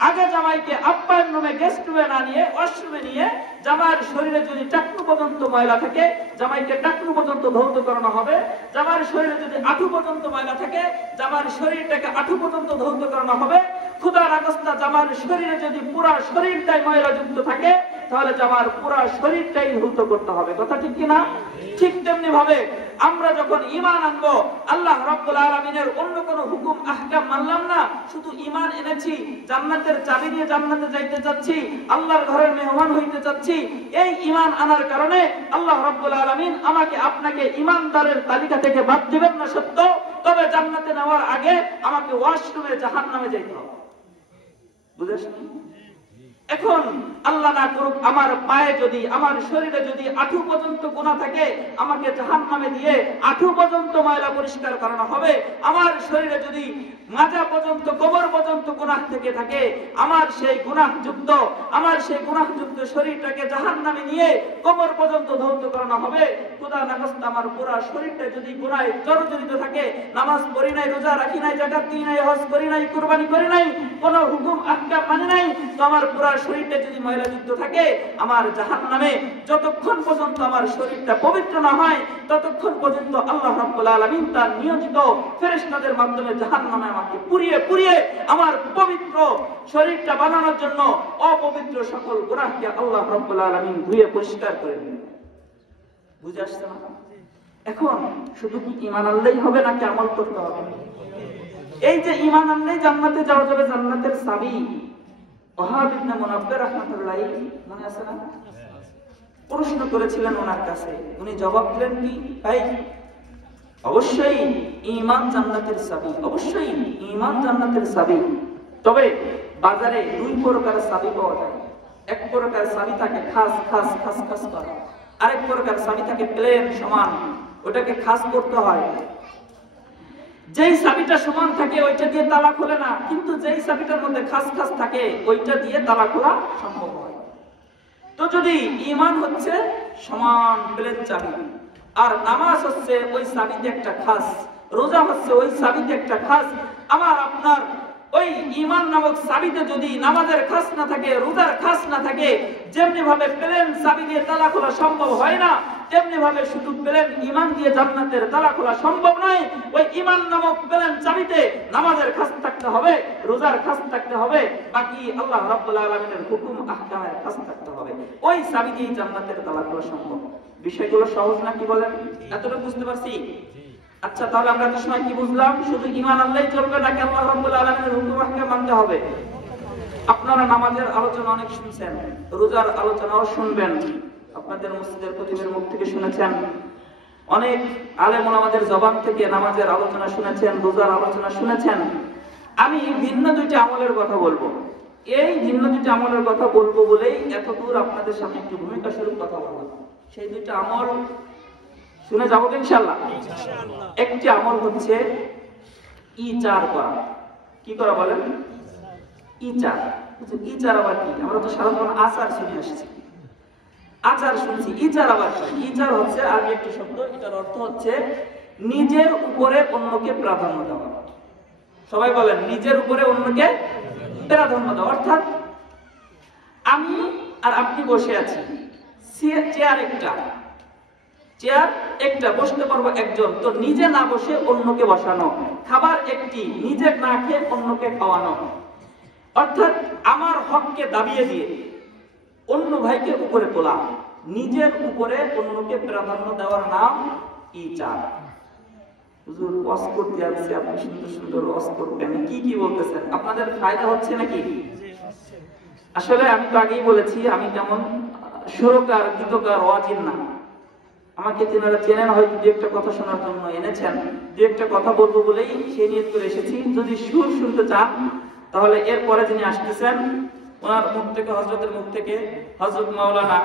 আগে জামাইকে আপ্যায়ন রুমে, গেস্ট রুমে না নিয়ে ওয়াশরুমে নিয়ে জামাইয়ের শরীরে যদি টাকনু পর্যন্ত ময়লা থাকে, জামাইকে টাকনু পর্যন্ত ধৌত করানো হবে। জামাইয়ের শরীরে যদি আঁঠু পর্যন্ত ময়লা থাকে, জামাইয়ের শরীরটাকে আঁঠু পর্যন্ত ধৌত করানো হবে। খুদা রাগস্তা জামাইয়ের শরীরে যদি পুরা শরীরটাই ময়লাযুক্ত থাকে, তাহলে জামার পুরা শরীরটাই ধৌত করতে হবে। কথা ঠিক কিনা? ঠিক তেমনি ভাবে আমরা যখন ঈমান আনবো, আল্লাহ রাব্বুল আলামিনের অন্য কোনো হুকুম আহকাম মানলাম না, শুধু ঈমান এনেছি, জান্নাতের চাবি নিয়ে জান্নাতে যাইতে যাচ্ছি, আল্লাহর ঘরের মেহমান হইতে যাচ্ছি, এই ঈমান আনার কারণে আল্লাহ রাব্বুল আলামিন আমাকে আপনাকে ঈমানদারের তালিকা থেকে বাদ দিবেন না সত্য, তবে জান্নাতে নেওয়ার আগে আমাকে ওয়াশরুমে জাহান্নামে যাইতে হবে। বুঝেছেন? এখন আল্লাহ না করুক আমার পায়ে যদি, আমার শরীরে যদি আঁঠু পর্যন্ত গুনাহ থাকে, আমাকে জাহান্নামে দিয়ে আঁঠু পর্যন্ত ময়লা পরিষ্কার করানো হবে। আমার শরীরে যদি মাজা পর্যন্ত, কোমর পর্যন্ত গুনাহ থেকে থাকে, আমার সেই গুনাহযুক্ত শরীরটাকে জাহান্নামে নিয়ে কোমর পর্যন্ত ধৌত করানো হবে। খোদা না খাস্তা আমার পুরো শরীরটা যদি গুনাহে জর্জরিত থাকে, নামাজ পড়ি নাই, রোজা রাখি নাই, যাকাত দিই নাই, হজ করি নাই, কুরবানি করি নাই, কোনো হুকুম আহকাম মানি নাই, তো আমার পুরো শরীরটা যদি ময়লাযুক্ত থাকে, আমার জাহান্নামে যতক্ষণ পর্যন্ত আমার শরীরটা পবিত্র না হয়, ততক্ষণ পর্যন্ত আল্লাহ রাব্বুল আলামিন তার নিয়োজিত ফেরেশতাদের মাধ্যমে জাহান্নামে আমাকে পুড়িয়ে পুড়িয়ে আমার পবিত্র শরীরটা বানানোর জন্য অপবিত্র সকল গুনাহকে আল্লাহ রাব্বুল আলামিন ধুয়ে পরিষ্কার করে দেন। বুঝে আসছে না? এখন শুধু কি ঈমান আনলেই হবে নাকি আমল করতে হবে? এই যে ঈমান আনলেই জান্নাতে যাওয়া যাবে, জান্নাতের চাবি ওয়াহাব ইবনে মুনাব্বির রাহমাতুল্লাহ মনে আছে না? প্রশ্ন করেছিলেন ওনার কাছে, উনি জবাব দিলেন কি? ভাই অবশ্যই ঈমান জান্নাতের চাবি, অবশ্যই ঈমান জান্নাতের চাবি। তবে বাজারে দুই প্রকার চাবি পাওয়া যায়। এক প্রকার চাবি থাকে খাস খাস খাস খাস করা, আরেক প্রকার চাবি থাকে প্লেন সমান, ওটাকে খাস করতে হয়। যেই চাবিটা সমান থাকে ওইটা দিয়ে তালা খোলে না, কিন্তু যেই চাবিটার মধ্যে খাস খাস থাকে ওইটা দিয়ে তালা খোলা সম্ভব হয়। তো যদি ঈমান হচ্ছে সমান প্লেন চাবি, আর নামাজ হচ্ছে ওই চাবিতে একটা খাস, রোজা হচ্ছে ওই চাবিতে একটা খাস, আমার আপনার ওই ঈমান নামক চাবিতে যদি নামাজের খাস না থাকে, রোজার খাস না থাকে, যেমনি ভাবে প্লেন চাবি দিয়ে তালা খোলা সম্ভব হয় না, তেমনি ভাবে শুধু প্লেন ঈমান দিয়ে জান্নাতের তালা খোলা সম্ভব নয়। ওই ঈমান নামক প্লেন চাবিতে নামাজের খাস থাকতে হবে, রোজার খাস থাকতে হবে, বাকি আল্লাহ রাব্বুল আলামিনের হুকুম আহকামের খাস থাকতে হবে। ওই চাবি দিয়ে জান্নাতের তালা খোলা সম্ভব। বিষয়গুলো সহজ না কি বলেন? এতটা বুঝতে পারছি? আচ্ছা তাহলে আমরা তো সময় কি বুঝলাম? শুধু ঈমান আনলেই চলবে নাকি আল্লাহ রাব্বুল আলামিনের হুকুম আহকাম মানতে হবে? আপনারা নামাজের আলোচনা অনেক শুনছেন, রোজার আলোচনাও শুনবেন, আপনাদের মসজিদের খতিবের মুখ থেকে শুনেছেন, অনেক আলেম ওলামাদের জবান থেকে নামাজের আলোচনা শুনেছেন, রোজার আলোচনা শুনেছেন। আমি ভিন্ন দুইটা আমলের কথা বলবো। এই ভিন্ন দুইটা আমলের কথা বলবো বলেই এতদূর আপনাদের সামনে একটু ভূমিকা স্বরূপ কথা বলবো। সেই দুইটা আমল শুনে যাবো ইনশাআল্লাহ। একটি আমল হচ্ছে ইচার করা। কি করা বলেন? ইচার। ইচার আবার কি? আমরা তো সাধারণত আচার শুনে আসছি। আচার শুনছি, ইজার আবার ইজার হচ্ছে আরবি একটি শব্দ, এটার অর্থ হচ্ছে নিজের উপরে অন্যকে প্রাধান্য দেওয়া। সবাই বলেন নিজের উপরে অন্যকে প্রাধান্য দেওয়া। অর্থাৎ আমি আর আপনি বসে আছি, চেয়ার একটা বসতে পারবো একজন, তো নিজে না বসে অন্যকে বসানো। খাবার একটি, নিজে না খেয়ে অন্যকে খাওয়ানো। অর্থাৎ আমার হককে দাবিয়ে দিয়ে অন্য ভাইকে উপরে তোলা, নিজের উপরে অন্যকে প্রাধান্য দেওয়ার নাম ইজার। হুজুর ওয়াজ করতে আসছে, আপনি সুন্দর সুন্দর ওয়াজ করবেন, কি বলতেছেন? আপনাদের ফায়দা হচ্ছে নাকি? আসলে আমি তো আগেই বলেছি, আমি তেমন সুরকার গীতকার ওয়াজির না। আমাকে তেনারা চেনেন, হয়তো দু একটা কথা শোনার জন্য এনেছেন, দু একটা কথা বলবো বলেই সেই নিয়ত করে এসেছি। যদি সুর শুনতে চান তাহলে এরপরে যিনি আসতেছেন ওনার মুখ থেকে, হযরতের মুখ থেকে, হযরত মাওলানা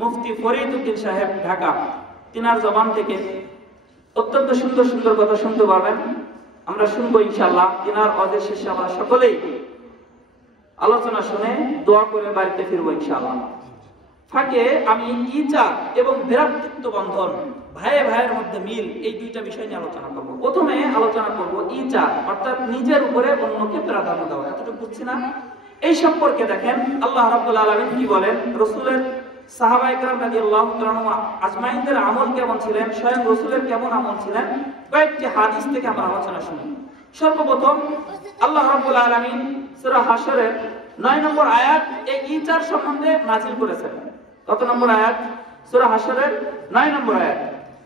মুফতি ফরিদ উদ্দিন সাহেব ঢাকা, তিনার জবান থেকে অত্যন্ত সুন্দর সুন্দর কথা শুনতে পারবেন। আমরা শুনবো ইনশাআল্লাহ। তিনার ওয়াজের শেষে আমরা সকলেই আলোচনা শুনে দোয়া করে বাড়িতে ফিরবো ইনশাআল্লাহ। ফাঁকে আমি ইজার এবং ভ্রাতৃত্ব বন্ধন, ভাইয়ে ভাইয়ের মধ্যে মিল, এই দুইটা বিষয় নিয়ে আলোচনা করব। প্রথমে আলোচনা করব ইজার, অর্থাৎ নিজের উপরে অন্যকে প্রাধান্য দেওয়া। এতটুকু বুঝছি না? এই সম্পর্কে দেখেন আল্লাহ রাব্বুল আলামিন কি বলেন, রাসূলের সাহাবায়ে কেরাম রাদিয়াল্লাহু তাআলা আজমাইনদের আমল কেমন ছিলেন, স্বয়ং রাসূলের কেমন আমল ছিলেন, কয়েকটি হাদিস থেকে আমরা আলোচনা শুনি। সর্বপ্রথম আল্লাহ রাব্বুল আলামিন সূরা হাশরের 9 নম্বর আয়াত এই ইজার সম্বন্ধে নাযিল করেছেন। কত নম্বর আয়াত? সূরা হাশরের 9 নম্বর আয়াত।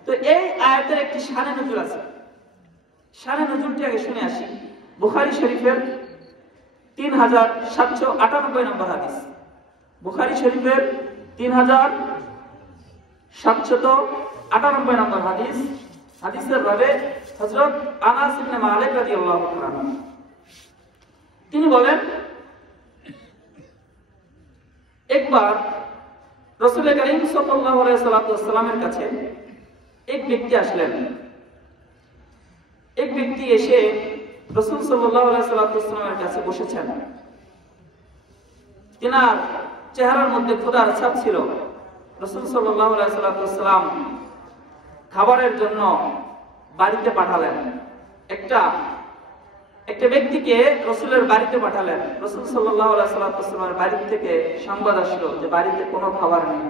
তো এই আয়াতের একটি শানে নজুল আছে। শানে নজুলটি আগে শুনে আসি। বুখারী শরীফের 3798 নম্বর হাদিস। বুখারী শরীফের 3798 নম্বর হাদিস। হাদিসের রাবে হযরত আনাস ইবনে মালিক রাদিয়াল্লাহু তাআলা, তিনি বলেন, একবার রাসূল করিম সাল্লাল্লাহু আলাইহি ওয়াসাল্লামের কাছে এক ব্যক্তি আসলেন। এক ব্যক্তি এসে রাসূল সাল্লাল্লাহু আলাইহি ওয়াসাল্লামের কাছে বসেছেন। তিনার চেহারার মধ্যে ক্ষুধার ছাপ ছিল। রাসূল সাল্লাল্লাহু আলাইহি ওয়াসাল্লাম খাবারের জন্য বাড়িতে পাঠালেন। একটা ব্যক্তিকে রাসূলের বাড়িতে পাঠালেন। রাসূল সাল্লাল্লাহু আলাইহি ওয়াসাল্লামের বাড়ি থেকে সংবাদ আসলো যে বাড়িতে কোনো খাবার নেই,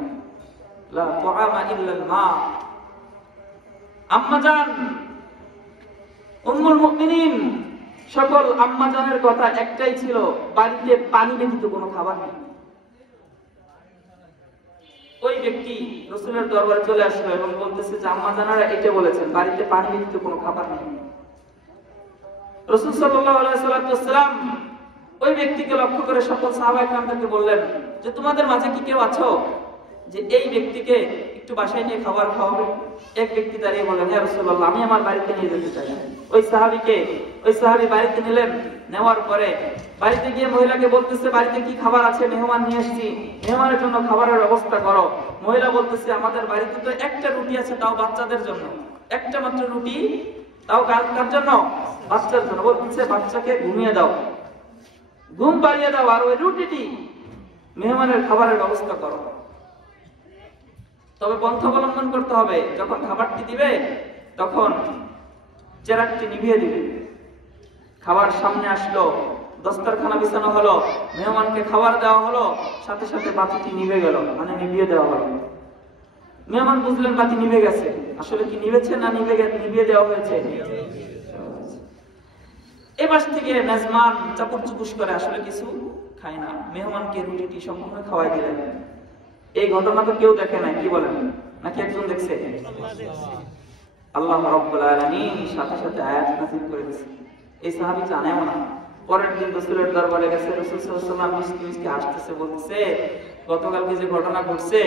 লা তুআমা ইল্লাল মা। আম্মাজান উম্মুল মুমিনিন সকল আম্মাজানের কথা একটাই ছিল, বাড়িতে পানি ব্যতীত কোনো খাবার নেই। ওই ব্যক্তি রাসূলের দরবারে চলে আসলো এবং বলতেছে যে আম্মাজানেরা এটা বলেছেন, বাড়িতে পানি ব্যতীত কোনো খাবার নেই। রাসূল সাল্লাল্লাহু আলাইহি ওয়াসাল্লাম ওই ব্যক্তিকে লক্ষ্য করে সকল সাহাবায়ে কেরামকে বললেন যে তোমাদের মাঝে কি কেউ আছো যে এই ব্যক্তিকে একটু বাসায় নিয়ে খাবার খাওয়াবে? এক ব্যক্তি দাঁড়িয়ে বললেন, ইয়া রাসূলুল্লাহ, আমি আমার বাড়িতে নিয়ে যেতে চাই। ওই সাহাবী বাড়িতে নিলেন। নেওয়ার পরে বাড়িতে গিয়ে মহিলাকে বলতেছে, বাড়িতে কি খাবার আছে? মেহমান নিয়ে এসেছি, মেহমানের জন্য খাবারের ব্যবস্থা করো। মহিলা বলতেছে, আমাদের বাড়িতে তো একটা রুটি আছে, তাও বাচ্চাদের জন্য, একটা মাত্র রুটি, তাও কার জন্য? বাচ্চার জন্য। বলতেছে বাচ্চাকে ঘুমিয়ে দাও, ঘুম পাড়িয়ে দাও, আর ওই রুটিটি মেহমানের খাবারের ব্যবস্থা করো। তবে পন্থা অবলম্বন করতে হবে, যখন খাবারটি দিবে তখন চেরাগটি নিভিয়ে দিবে। খাবার সামনে আসলো, দস্তরখানা বিছানো হলো, মেহমানকে খাবার দেওয়া হলো, সাথে সাথে বাতিটি নিভে গেল, মানে নিভিয়ে দেওয়া হলো। মেহমান বুঝলেন বাতি নিভে গেছে। আসলে কি নিভেছে না নিভিয়ে দেওয়া হয়েছে? এবার থেকে মেজমান চাপুর চুপুস করে আসলে কিছু খায় না, মেহমানকে রুটিটি সম্পূর্ণ খাওয়াই দিলেন। এই ঘটনা তো কেউ দেখে নাই, কি বলেন? নাকি একজন দেখছে? আল্লাহ রাব্বুল আলামিন সাথে সাথে আয়াত নাযিল করে দিয়েছেন। এই সাহাবী জানেও না। পরের দিন রাসূলের দরবারে গেছে, রাসূল সাল্লাল্লাহু আলাইহি ওয়াসাল্লাম মিসকে আসতেছে, বলতেছে গতকালকে যে ঘটনা ঘটছে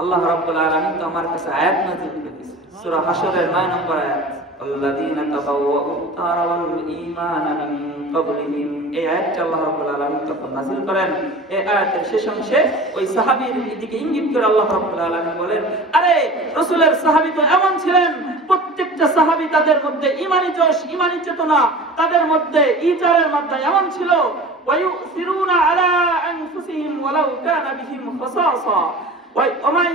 আল্লাহ রাব্বুল আলামিন তো আমার কাছে আয়াত নাযিল করে দিয়েছে। সূরা হাশরের 9 নম্বর আয়াত, আল্লাযীনা তাবাওয়াউ আত-তারা ওয়াল ঈমানা মিন ক্বাবলিহিম। এই আয়াতটি আল্লাহ রাব্বুল আলামিন তখন নাযিল করেন। এই আয়াতের শেষ অংশে ওই সাহাবীর দিকে ইঙ্গিত করে আল্লাহ রাব্বুল আলামিন বলেন, আরে রাসূলের সাহাবী তো এমন ছিলেন, প্রত্যেকটা সাহাবী তাদের মধ্যে ঈমানি জোশ, ঈমানি চেতনা, তাদের মধ্যে ইজারের মাত্রা এমন ছিল, ওয়ায়ুসিরুনা আলা আনফুসিহিম ওয়ালাউ কানা বিহিম খাসাসা। ওমাই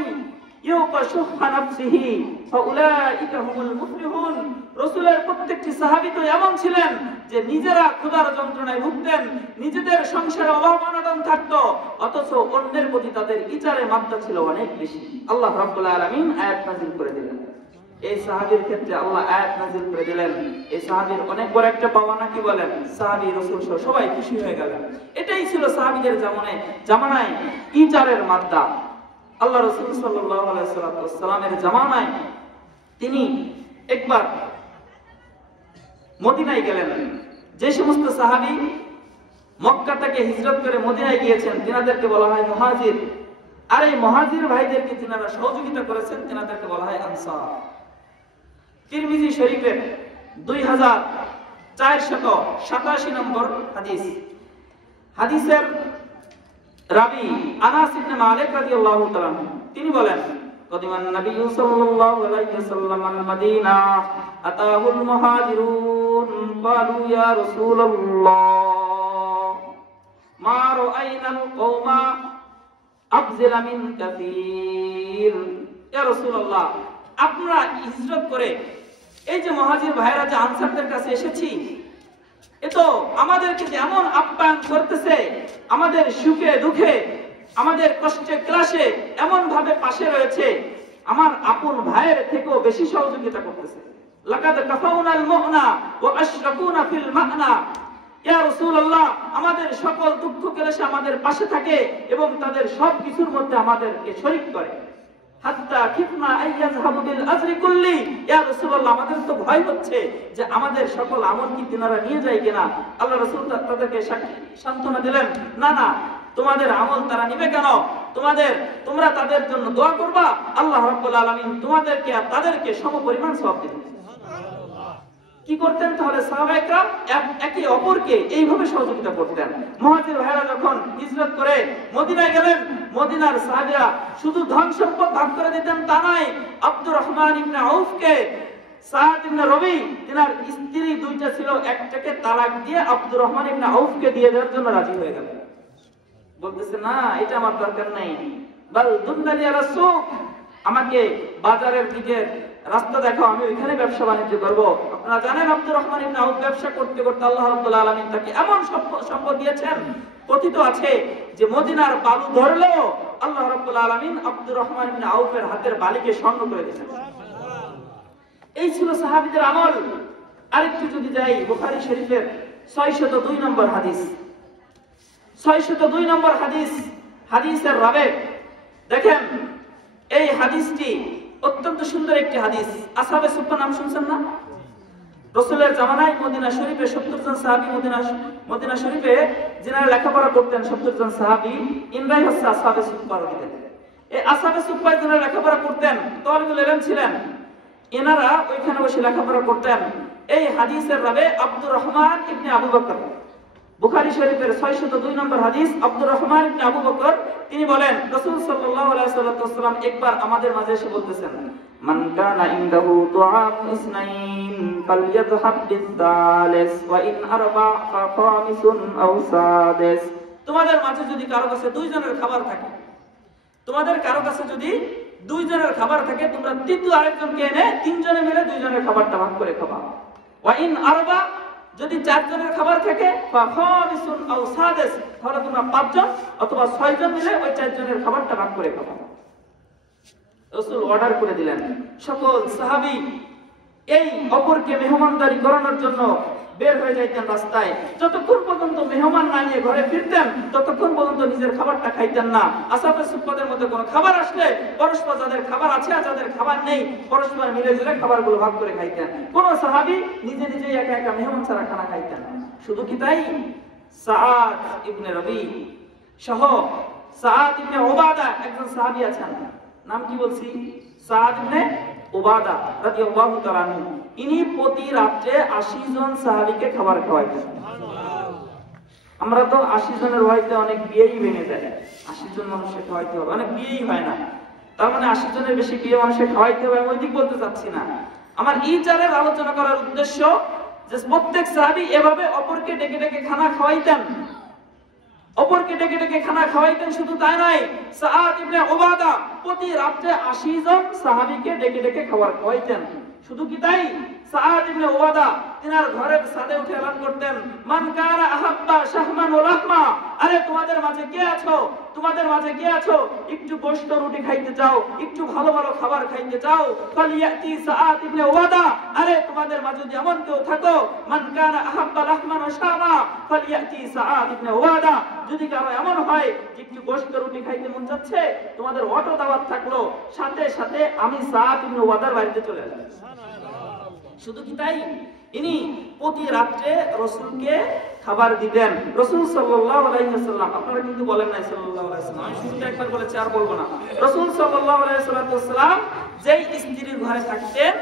ইউকাশুহা নাফসিহি ফাউলাইকা হুমুল মুফলিহুন। রাসূলের প্রত্যেকটি সাহাবী তো এমন ছিলেন যে নিজেরা ক্ষুধার যন্ত্রণায় ভুগতেন, নিজেদের সংসারে অভাব অনটন থাকতো, অথচ অন্যের প্রতি তাদের বিচারের মাত্রা ছিল অনেক বেশি। আল্লাহ রাব্বুল আলামিন আয়াত নাযিল করে দিলেন। এই সাহাবীর ক্ষেত্রে আল্লাহ আয়াত নাযিল করে দিলেন। এই সাহাবীর অনেক বড় একটা পাওনা, কি বলেন? সাহাবী রাসূল সহ সবাই খুশি হয়ে গেলেন। এটাই ছিল সাহাবীদের জামানায় ইজারের মাত্রা। আল্লাহ রাসূল সাল্লাল্লাহু আলাইহি ওয়াসাল্লামের জামানায় তিনি একবার মদিনায় গেলেন। যে সমস্ত সাহাবী মক্কা থেকে হিজরত করে মদিনায় গিয়েছেন তিনাদেরকে বলা হয় মুহাজির, আর এই মুহাজির ভাইদেরকে তিনারা সহযোগিতা করেছেন তিনাদেরকে বলা হয় আনসার। তিরমিজি শরীফের 2487 নম্বর হাদিস। হাদিসের রাবী আনাস ইবনে মালিক রাদিয়াল্লাহু তাআলা তিনি বলেন, কদিমান নবী সাল্লাল্লাহু আলাইহি ওয়াসাল্লাম আল মদিনা আতাহুল মুহাজিরুন ক্বালু ইয়া রাসূলুল্লাহ মা রাআইনাল কওমা আফজালা মিন কাসীর। ইয়া রাসূলুল্লাহ, আপনারা হিজরত করে এই যে মুহাজির ভাইরা যে আনসারদের কাছে এসেছি, এ তো আমাদেরকে যেমন আপ্যায়ন করতেছে, আমাদের সুখে দুঃখে আমাদের কষ্টে ক্লাসে এমন ভাবে পাশে রয়েছে, আমার আপন ভাইয়ের থেকেও বেশি সহযোগিতা করতেছে। লাকাদ কাফাউনাল মুহনা ওয়া আশরাকুনা ফিল মাহনা। ইয়া রাসূলুল্লাহ, আমাদের সকল দুঃখ ক্লেশে আমাদের পাশে থাকে এবং তাদের সব কিছুর মধ্যে আমাদেরকে শরীক করে। হাত্তা খিফনা আইয়াযহাবু বিল আজরি কুল্লি। ইয়া রাসূলুল্লাহ, আমাদের তো ভয় হচ্ছে যে আমাদের সকল আমল কি তিনারা নিয়ে যায় কিনা। আল্লাহ রাসূল তাদেরকে সান্ত্বনা দিলেন, না না, তোমাদের আমল তারা নিবে কেন? তোমরা তাদের জন্য দোয়া করবা, আল্লাহ রাব্বুল আলামিন তোমাদেরকে আর তাদেরকে সমপরিমাণ সওয়াব দিবেন। কি করতেন তাহলে সাহাবায়ে কেরাম? একে অপরকে এইভাবে সহযোগিতা করতেন। মুহাজির ভাইরা যখন হিজরত করে মদিনায় গেলেন, মদিনার সাহাবীরা শুধু ধন সম্পদ ভাগ করে দিতেন তা নয়, আব্দুর রহমান ইবনে আউফকে সাদ ইবনে রবি, তিনার স্ত্রী দুইটা ছিল, একটাকে তালাক দিয়ে আব্দুর রহমান ইবনে আউফকে দিয়ে দেওয়ার জন্য রাজি হয়ে গেলেন। বলতেছে, না, এটা আমার দরকার নাই, বাল দুন্নালি আলা সুক, আমাকে বাজারের দিকে রাস্তা দেখাও, আমি ওইখানে ব্যবসা বাণিজ্য করব। আপনারা জানেন আব্দুর রহমান ইবনে আউফ ব্যবসা করতে করতে আল্লাহ রাব্বুল আলামিন তাকে এমন সম্পদ দিয়েছেন, কথিত আছে যে মদিনার বালু ধরলেও আল্লাহ রাব্বুল আলামিন আব্দুর রহমান ইবনে আউফের হাতের বালিকে স্বর্ণ করে দিয়েছেন। এই ছিল সাহাবীদের আমল। আরেকটু যদি যাই বুখারী শরীফের 602 নম্বর হাদিস, 602 নম্বর হাদিস, হাদিসের রাবে দেখেন, এই হাদিসটি অত্যন্ত সুন্দর একটি হাদিস। আসহাবে সুফফা নাম শুনছেন না? রাসূলের জামানায় মদিনা শরীফে 70 জন সাহাবী, মদিনা শরীফে যিনারা লেখাপড়া করতেন 70 জন সাহাবী, ইনরাই হচ্ছে আসহাবে সুফফা। এই আসহাবে সুফফা যিনারা লেখাপড়া করতেন, তালিবুল ইলম ছিলেন, এনারা ওইখানে বসে লেখাপড়া করতেন। এই হাদিসের রাবে আব্দুর রহমান ইবনে আবু বকর, বুখারী শরীফের 602 নম্বর হাদিস। আব্দুর রহমান ইবনে আবু বকর তিনি বলেন, রাসূল সাল্লাল্লাহু আলাইহি ওয়াসাল্লাম একবার আমাদের মাঝে এসে বলতেছেন, মান কানা ইনদাহু তুআম ইসনাইন ফালইয়াযহাব বিস-সালিস ওয়া ইন আরবা ফাখামিসুন আও সাদিস। তোমাদের মাঝে যদি কারো কাছে 2 জনের খাবার থাকে, তোমাদের কারো কাছে যদি 2 জনের খাবার থাকে, তোমরা তৃতীয় আরেকজনকে এনে 3 জনে মিলে 2 জনের খাবারটা ভাগ করে খাবা। ওয়া ইন আরবা, যদি 4 জনের খাবার থাকে, ফাখামিসুন আও সাদিস, তাহলে তোমরা 5 জন অথবা 6 জন মিলে ওই 4 জনের খাবারটা ভাগ করে খাবা। রাসূল অর্ডার করে দিলেন। সকল সাহাবী এই অপরকে মেহমানদারি করানোর জন্য বের হয়ে যাইতেন রাস্তায়। যতক্ষণ পর্যন্ত মেহমান না নিয়ে ঘরে ফিরতেন, ততক্ষণ পর্যন্ত নিজের খাবারটা খাইতেন না। আসহাবে সুফফাদের মধ্যে কোনো খাবার আসলে পরস্পর, যাদের খাবার আছে আর যাদের খাবার নেই, পরস্পর মিলে ঝুলে খাবারগুলো ভাগ করে খাইতেন। কোন সাহাবী নিজে নিজেই একা একা মেহমান ছাড়া খানা খাইতেন না। শুধু কি তাই, সাআদ ইবনে রবি সহ সাআদ ইবনে উবাদা একজন সাহাবী আছেন, নাম কি বলছি, সাআদ ইবনে উবাদা রাদিয়াল্লাহু তাআলা আনহু। ইনি প্রতি রাতে 80 জন সাহাবীকে খাবার খাওয়াইতেন। আমরা তো 80 জনের হইতে অনেক বিয়েই ভেঙে যায়, 80 জন মানুষকে খাওয়াইতে হবে, অনেক বিয়েই হয় না। তার মানে 80 জনের বেশি বিয়ে মানুষকে খাওয়াইতে হবে, আমি ওই দিক বলতে চাচ্ছি না। আমার ইজারের আলোচনা করার উদ্দেশ্য যে প্রত্যেক সাহাবী এভাবে অপরকে ডেকে ডেকে খানা খাওয়াইতেন। অপরকে ডেকে ডেকে খানা খাওয়াইতেন। শুধু তাই নয়, সাআদ ইবনে উবাদা প্রতি রাতে 80 জন সাহাবীকে ডেকে ডেকে খাবার খাওয়াইতেন। শুধু কি তাই, সাআদ ইবনে উবাদা তিনার ঘরের ছাদে উঠে এলান করতেন, মান কানা আহাব্বা শাহমান ওয়া লাহমা, আরে তোমাদের মাঝে কে আছো, তোমাদের মাঝে কে আছো, একটু গোশত রুটি খাইতে চাও, একটু ভালো ভালো খাবার খাইতে চাও, ফালিয়াতি সাআদ ইবনে উবাদা, আরে তোমাদের মাঝে যদি এমন কেউ থাকো, মান কানা আহাব্বা লাহমান ওয়া শাহমা ফালিয়াতি সাআদ ইবনে উবাদা, যদি কারো এমন হয় যে একটু গোশত রুটি খাইতে মন যাচ্ছে, তোমাদের অটো দাওয়াত থাকলো, সাথে সাথে আমি সাআদ ইবনে উবাদার বাড়িতে চলে আসলাম। শুধু কি তাই, ইনি প্রতি রাত্রে রাসূলকে খাবার দিতেন। রাসূল সাল্লাল্লাহু আলাইহি ওয়াসাল্লাম, আপনারা কিন্তু বলেন না সাল্লাল্লাহু আলাইহি ওয়াসাল্লাম, আমি শুরুতে একবার বলেছি আর বলবো না। রাসূল সাল্লাল্লাহু আলাইহি ওয়াসাল্লাম যেই স্ত্রীর ঘরে থাকতেন,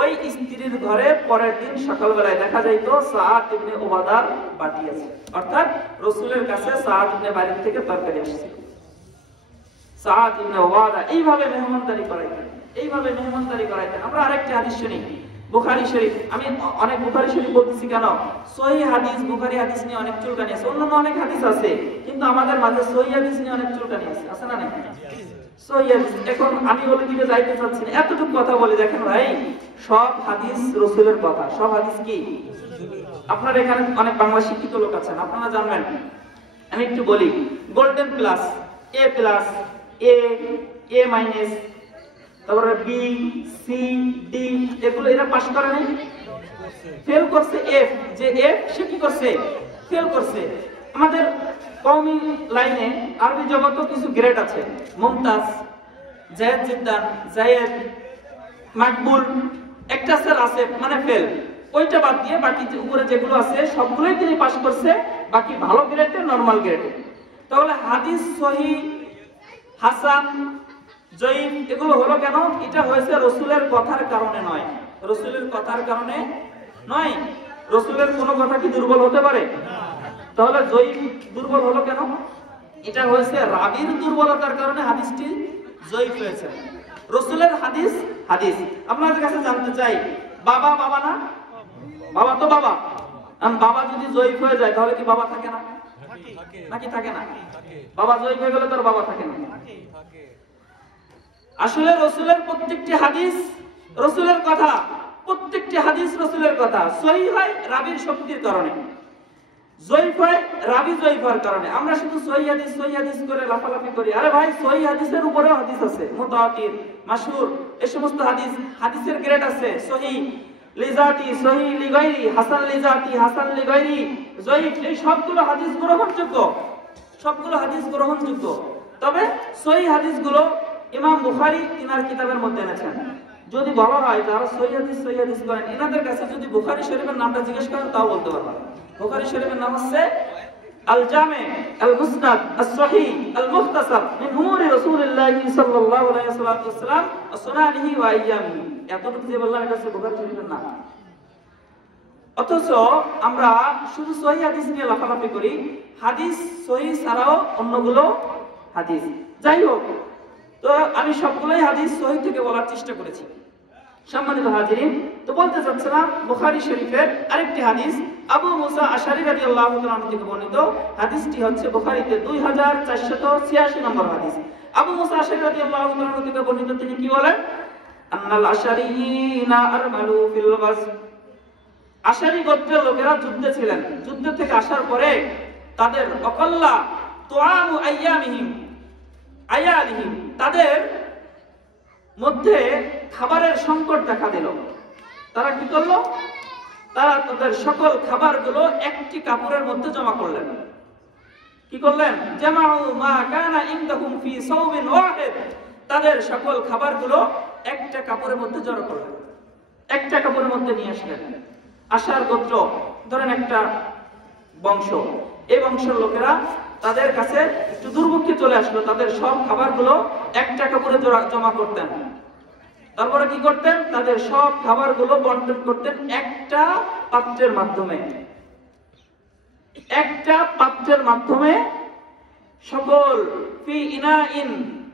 ওই স্ত্রীর ঘরে পরের দিন সকালবেলায় দেখা যাইতো সাআদ ইবনে উবাদার বাটি আছে, অর্থাৎ রাসূলের কাছে সাআদ ইবনে বাড়ি থেকে তরকারি আসছে। সাআদ ইবনে উবাদা এইভাবে মেহমানদারি করাইতেন, এইভাবে মেহমানদারি করাইতেন। আমরা আরেকটা হাদিস শুনি, বুখারী শরীফ। আমি অনেক বুখারী শরীফ বলতেছি কেন, সহিহ হাদিস, বুখারী হাদিস নিয়ে অনেক চুলকানি আছে, অন্যান্য অনেক হাদিস আছে, কিন্তু আমাদের মাঝে সহিহ হাদিস নিয়ে অনেক চুলকানি আছে, আছে না নাই? সহিহ হাদিস, এখন আমি বলে দিকে যাইতে চাচ্ছি না, এতটুকু কথা বলি। দেখেন ভাই, সব হাদিস রাসূলের কথা, সব হাদিস কি? আপনারা এখানে অনেক বাংলা শিক্ষিত লোক আছেন, আপনারা জানবেন। আমি একটু বলি, গোল্ডেন প্লাস, এ প্লাস, এ মাইনাস, তারপরে বি, সি, ডি, এগুলো এরা পাস করে নাই, ফেল করছে। এফ, যে এফ সে কি করছে? ফেল করছে। আমাদের কওমি লাইনে আরবি জগতে কিছু গ্রেড আছে, মুমতাজ, জায়েদ জিদ্দান, জায়েদ, মাকবুল, একটা স্যার আছে মানে ফেল, ওইটা বাদ দিয়ে বাকি উপরে যেগুলো আছে সবগুলোই তিনি পাস করছে, বাকি ভালো গ্রেডে, নরমাল গ্রেডে। তাহলে হাদিস সহিহ, হাসান, জয়ীফ এগুলো হলো কেন? এটা হয়েছে রাসূলের কথার কারণে নয়, রাসূলের কথার কারণে নয়। রাসূলের কোনো কথা কি দুর্বল হতে পারে? তাহলে জয়ীফ দুর্বল হলো কেন? এটা হয়েছে রাবীর দুর্বলতার কারণে হাদিসটি জয়ীফ হয়েছে। রাসূলের হাদিস হাদিস। আপনাদের কাছে জানতে চাই, বাবা বাবা না? বাবা তো বাবা, বাবা যদি জয়ীফ হয়ে যায় তাহলে কি বাবা থাকে না? নাকি থাকে না? বাবা জয়ীফ হয়ে গেলে তার বাবা থাকে না। আসলে রাসূলের প্রত্যেকটি হাদিস রাসূলের কথা, প্রত্যেকটি হাদিস রাসূলের কথা। সহিহ হয় রাবীর শক্তির কারণে, জয়ীফ হয় রাবী জয়ীফ হওয়ার কারণে। আমরা শুধু সহিহ হাদিস করে লাফালাফি করি। আরে ভাই, সহিহ হাদিসের উপরেও হাদিস আছে, মুতাওয়াতির, মাশহুর, এই সমস্ত হাদিসের গ্রেড আছে। সহিহ লিজাতি, সহিহ লিগাইরি, হাসান লিজাতি, হাসান লিগাইরি, জয়ীফ, এই সবগুলো হাদিস গ্রহণযোগ্য, সবগুলো হাদিস গ্রহণযোগ্য। তবে সহিহ হাদিসগুলো ইমাম বুখারী তিনার কিতাবের মধ্যে এনেছেন। যদি বলা হয় যারা সহিহ হাদিস করেন, এনাদের কাছে যদি বুখারী শরীফের নামটা জিজ্ঞেস করেন তাও বলতে পারবেন। বুখারী শরীফের নাম হচ্ছে আল জামি আল মুসনাদ আস সহিহ আল মুখতাসার মিন উমুরি রাসূলিল্লাহ সাল্লাল্লাহু আলাইহি ওয়াসাল্লাম ওয়া সুনানিহি ওয়া আইয়ামিহি। এতটুকু যে বললাম এটা হচ্ছে বুখারী শরীফের নাম। অথচ আমরা শুধু সহিহ হাদিস নিয়ে লাফালাফি করি, হাদিস সহিহ ছাড়াও অন্যগুলো হাদিস। যাই হোক, তো আমি সবগুলোই হাদিস সহিহ থেকে বলার চেষ্টা করেছি। সম্মানিত হাজিরিন, তো বলতে চাচ্ছিলাম বুখারী শরীফের আরেকটি হাদিস, আবু মুসা আশআরী রাদিয়াল্লাহু তাআলা থেকে বর্ণিত। হাদিসটি হচ্ছে বুখারীতে 2486 নম্বর হাদিস। আবু মুসা আশআরী রাদিয়াল্লাহু তাআলা থেকে বর্ণিত, তিনি কি বলেন? আন্নাল আশারিয়িনা আরমালু ফিল গাজব। আশারী গোত্রের লোকেরা যুদ্ধে ছিলেন, যুদ্ধ থেকে আসার পরে তাদের অকল্লা তুআমু আয়ালিহিম, তাদের মধ্যে খাবারের সংকট দেখা দিল। তারা কি করলো? তারা তাদের সকল খাবারগুলো একটি কাপড়ের মধ্যে জমা করলেন। কি করলেন? জামাউ মা কানা ইনদাহুম ফি সাওবিন ওয়াহিদ, তাদের সকল খাবারগুলো একটা কাপড়ের মধ্যে জড়ো করলেন, একটা কাপড়ের মধ্যে নিয়ে আসলেন। আশার গোত্র, ধরেন একটা বংশ, এই বংশের লোকেরা তাদের কাছে একটু দুর্ভিক্ষে চলে আসলো, তাদের সব খাবারগুলো একটা কাপড়ে জমা করতেন। তারপরে কি করতেন? তাদের সব খাবারগুলো বন্টন করতেন একটা পাত্রের মাধ্যমে, একটা পাত্রের মাধ্যমে সকল ফি ইনাইন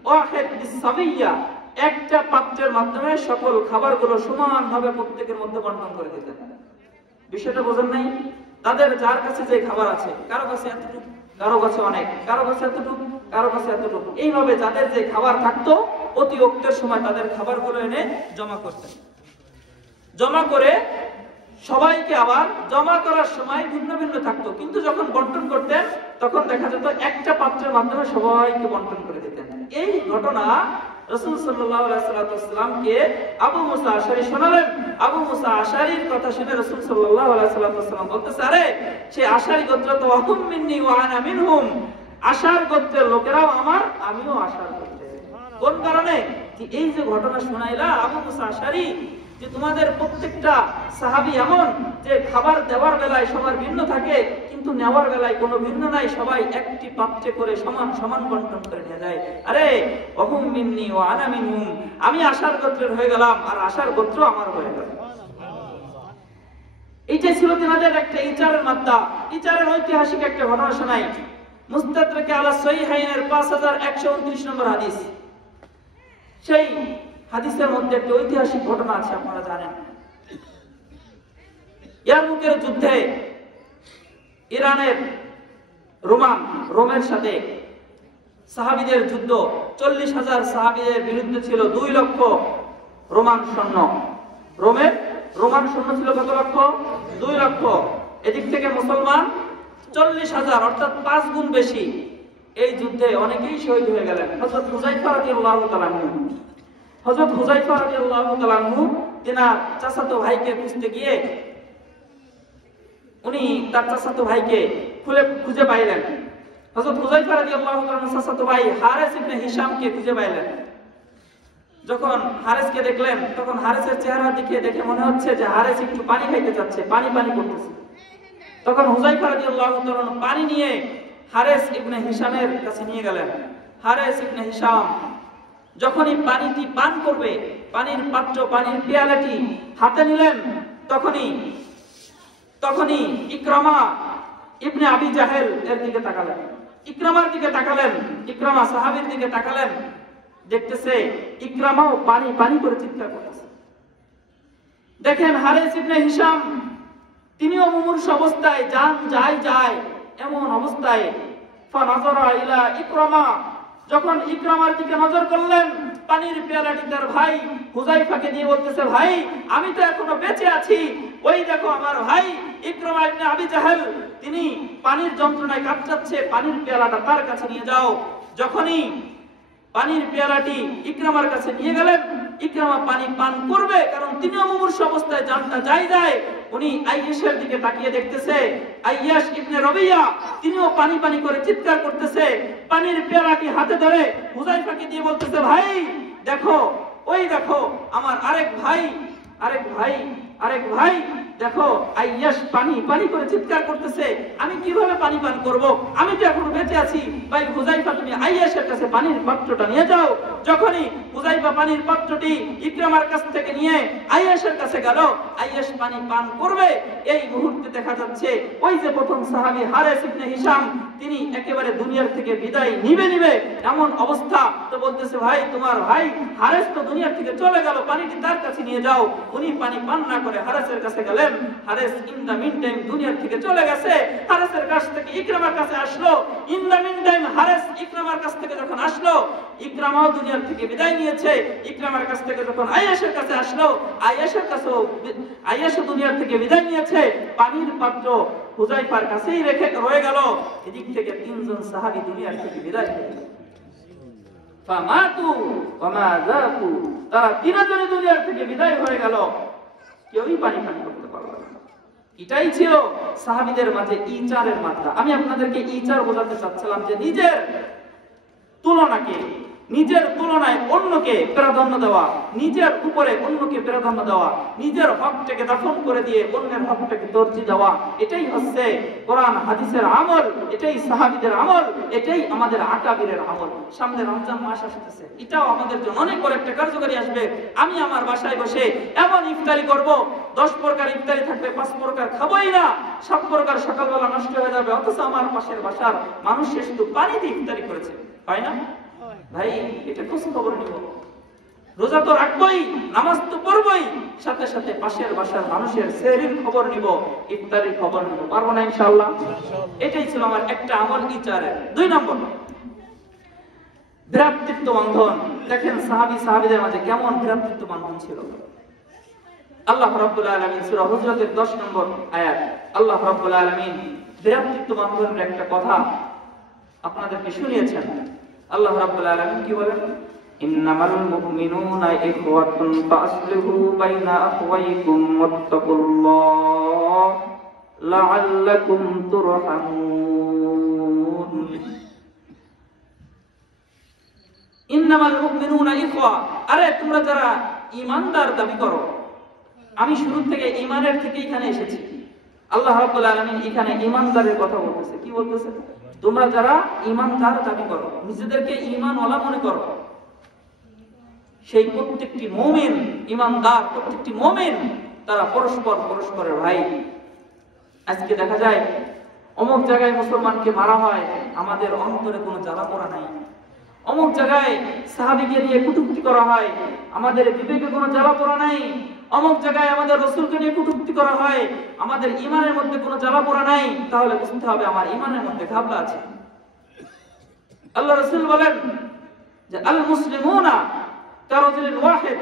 ওয়াহিদ বিসাবিয়া, একটা পাত্রের মাধ্যমে সকল খাবারগুলো সমানভাবে প্রত্যেকের মধ্যে বন্টন করে দিতেন। বিষয়টা বোঝেন নাই? তাদের যার কাছে যে খাবার আছে, কারো কাছে এতটুকু, কারো কাছে অনেক, কারো কাছে এতটুকু, কারো কাছে এতটুকু। এইভাবে যাদের যে খাবার থাকতো অতি অক্তের সময় তাদের খাবারগুলো এনে জমা করতেন। জমা করে সবাইকে আবার জমা করার সময় ভিন্ন ভিন্ন থাকতো, কিন্তু যখন বন্টন করতেন তখন দেখা যেত একটা পাত্রের মাধ্যমে সবাইকে বন্টন করে দিতেন। এই ঘটনা রাসূল সাল্লাল্লাহু আলাইহি ওয়াসাল্লামকে আবু মুসা আশআরী শোনালেন। আবু মুসা আশআরীর কথা শুনে রাসূল সাল্লাল্লাহু আলাইহি ওয়াসাল্লাম বলতেছে, আরে সে আশআরী গোত্র তো ওয়াহুম মিন্নি ওয়া আনা মিনহুম, আশার গোত্রের লোকেরাও আমার, আমিও আশার গোত্রের। কোন কারণে? যে এই যে ঘটনা শোনাইলা আবু মুসা আশআরী, যে তোমাদের প্রত্যেকটা সাহাবী এমন যে খাবার দেওয়ার বেলায় সবার ভিন্ন থাকে, কিন্তু নেওয়ার বেলায় কোনো ভিন্ন নাই, সবাই একটি পাত্রে করে সমান সমান বন্টন করে নিয়ে যায়। আরে ওহুম মিন্নি ওয়া আনা মিনহুম, আমি আশার গোত্রের হয়ে গেলাম আর আশার গোত্র আমার হয়ে গেল। এইটাই ছিল তোমাদের একটা ইচারের মাত্রা। ইচারের ঐতিহাসিক একটা ঘটনা শোনাই। মুস্তাদরাকে আলা সহিহাইনের 5129 নম্বর হাদিস। সেই হাদিসের মধ্যে একটা ঐতিহাসিক ঘটনা আছে, আপনারা জানেন। ইয়ারমুকের যুদ্ধে ইরানের রোমের সাথে সাহাবীদের যুদ্ধ, 40,000 সাহাবীদের বিরুদ্ধে ছিল 2 লক্ষ রোমান সৈন্য। রোমান সৈন্য ছিল কত লক্ষ? 2 লক্ষ। এদিক থেকে মুসলমান 40,000, অর্থাৎ 5 গুণ বেশি। এই যুদ্ধে অনেকেই শহীদ হয়ে গেলেন। হযরত হুযায়ফা রাদিয়াল্লাহু তাআলা আনহু তিনার চাচাতো ভাইকে খুঁজতে গিয়ে উনি তার চাচাতো ভাইকে খুঁজে পাইলেন। হযরত হুযায়ফা রাদিয়াল্লাহু তাআলা চাচাতো ভাই হারিস ইবনে হিশামকে খুঁজে পাইলেন। যখন হারিসকে দেখলেন তখন হারিসের চেহারা দেখে মনে হচ্ছে যে হারিস একটু পানি খাইতে চাচ্ছে, পানি করতেছে। তখন হুযায়ফা রাদিয়াল্লাহু তাআলা পানি নিয়ে হারিস ইবনে হিশামের কাছে নিয়ে গেলেন। হারিস ইবনে হিশাম যখনই পানিটি পান করবে, পানির পাত্র, পানির পেয়ালাটি হাতে নিলেন, তখনই ইকরামা ইবনে আবি জাহেল এর দিকে তাকালেন। ইকরামার দিকে তাকালেন, ইকরামা সাহাবীর দিকে তাকালেন, দেখতেছে ইকরামাও পানি করে চিৎকার করতেছে। দেখেন হারিস ইবনে হিশাম তিনিও মুমূর্ষু অবস্থায়, জান যায় এমন অবস্থায়। ফানাযারা ইলা ইকরামা, যখন ইকরামার দিকে নজর করলেন, পানির পেয়ালাটি তার ভাই হুযায়ফাকে দিয়ে বলতেছে, ভাই আমি তো এখনো বেঁচে আছি, ওই দেখো আমার ভাই ইকরামা ইবনে আবি জাহেল তিনি পানির যন্ত্রণায় কাঁপছে, পানির পেয়ালাটা তার কাছে নিয়ে যাও। যখনই পানির পেয়ালাটি ইকরামার কাছে নিয়ে গেলেন, ইকরামা পানি পান করবে, কারণ তিনিও মুমূর্ষু অবস্থায়, জানটা যায়। উনি আইয়াশের দিকে তাকিয়ে দেখতেছে, আইয়াশ ইবনে রবিয়া তিনিও পানি করে চিৎকার করতেছে। পানির পেয়ালাটি হাতে ধরে হুযায়ফাকে দিয়ে বলতেছে, ভাই দেখো, ওই দেখো আমার আরেক ভাই দেখো আইয়াশ পানি করে চিৎকার করতেছে, আমি কিভাবে পানি পান করব? আমি তো এখনো বেঁচে আছি। ভাই হুযায়ফা তুমি আইয়াশের কাছে পানির পাত্রটা নিয়ে যাও। যখনই হুযায়ফা পানির পাত্রটি ইকরামার কাছ থেকে নিয়ে আইয়াশের কাছে গেল, আইয়াশ পানি পান করবে, এই মুহূর্তে দেখা যাচ্ছে ওই যে প্রথম সাহাবী হারিস ইবনে হিশাম তিনি একেবারে দুনিয়ার থেকে বিদায় নিবে এমন অবস্থা। তো বলতেছে, ভাই তোমার ভাই হারিস তো দুনিয়ার থেকে চলে গেল, পানিটি তার কাছে নিয়ে যাও। উনি পানি পান না করে হারিসের কাছে গেলেন। হারিস ইন দা মিন টাইম দুনিয়ার থেকে চলে গেছে। হারিসের কাছ থেকে ইকরামার কাছে আসলো। ইন দা মিন টাইম হারিস ইকরামার কাছ থেকে যখন আসলো, ইকরামাও দুনিয়ার থেকে বিদায় নিয়েছে। ইকরামার কাছ থেকে যখন আয়েশার কাছে আসলো, আয়েশা দুনিয়ার থেকে বিদায় নিয়েছে। পানির পাত্র হুযায়ফার কাছেই রেখে রয়ে গেল। এদিক থেকে 3 জন সাহাবী দুনিয়ার থেকে বিদায় নিলেন। ফামাতু ওয়া মা যাকু, তারা 3 জনই দুনিয়ার থেকে বিদায় হয়ে গেল, কেউই পানি পান করতে পারল না। এটাই ছিল সাহাবীদের মাঝে ইচারের মাত্রা। আমি আপনাদেরকে ইচার বোঝাতে চাচ্ছিলাম যে নিজের তুলনায় অন্যকে প্রাধান্য দেওয়া, নিজের উপরে অন্যকে প্রাধান্য দেওয়া, নিজের হকটাকে দফন করে দিয়ে অন্যের হকটাকে তরজিহ দেওয়া, এটাই হচ্ছে কোরআন হাদিসের আমল, এটাই সাহাবীদের আমল, এটাই আমাদের আকাবিরের আমল। সামনে রমজান মাস আসতেছে, এটাও আমাদের জন্য অনেক বড় একটা কার্যকরী আসবে। আমি আমার বাসায় বসে এমন ইফতারি করব, 10 প্রকার ইফতারি থাকবে, 5 প্রকার খাবোই না, 7 প্রকার সকালবেলা নষ্ট হয়ে যাবে, অথচ আমার পাশের বাসার মানুষ শুধু পানি দিয়ে ইফতারি করেছে, তাই না? ভাই এটা খোঁজ খবর নিব। রোজা তো রাখবই, নামাজ তো পড়বই, সাথে সাথে পাশের বাসার মানুষের সেহরির খবর নিব, ইফতারির খবর নিব। পারবো না ইনশাআল্লাহ? এটাই ছিল আমার একটা আমল ইচারের। 2 নম্বর, ভ্রাতৃত্ব বন্ধন। দেখেন সাহাবীদের মাঝে কেমন ভ্রাতৃত্ব বন্ধন ছিল। আল্লাহ রাব্বুল আলামিন সূরা হুজরাতের 10 নম্বর আয়াত, আল্লাহ রাব্বুল আলামিন ভ্রাতৃত্ব বন্ধনের একটা কথা আপনাদেরকে শুনিয়েছেন। আল্লাহ রাব্বুল আলামিন কি বলেন? ইন্নামাল মুমিনুনা ইখওয়াতুন ফাসলিহু বাইনা আখওয়াইকুম ওয়াত্তাকুল্লাহ লাআল্লাকুম তুরহামুন। ইন্নামাল মুমিনুনা ইখওয়া, আরে তোমরা যারা ঈমানদার দাবি করো, আমি শুরু থেকে ঈমানের থেকে এখানে এসেছি। আল্লাহ রাব্বুল আলামিন এখানে ঈমানদারের কথা বলতেছে। কি বলতেছে? তোমরা যারা ঈমানদার দাবি করো, নিজেদেরকে ঈমানওয়ালা মনে করো, সেই প্রত্যেকটি মুমিন, ঈমানদার প্রত্যেকটি মুমিন তারা পরস্পরের ভাই। আজকে দেখা যায় অমুক জায়গায় মুসলমানকে মারা হয়, আমাদের অন্তরে কোনো জ্বালা পোড়া নাই। অমুক জায়গায় সাহাবীকে নিয়ে কটূক্তি করা হয়, আমাদের বিবেকে কোনো জ্বালা পোড়া নাই। অমুক জায়গায় আমাদের রাসূলকে নিয়ে কটূক্তি করা হয়, আমাদের ঈমানের মধ্যে কোনো জ্বালা পোড়া নাই। তাহলে বুঝতে হবে আমার ঈমানের মধ্যে ঘাবলা আছে। আল্লাহ রাসূল বলেন যে আল মুসলিমুনা কারাজুলিন ওয়াহিদ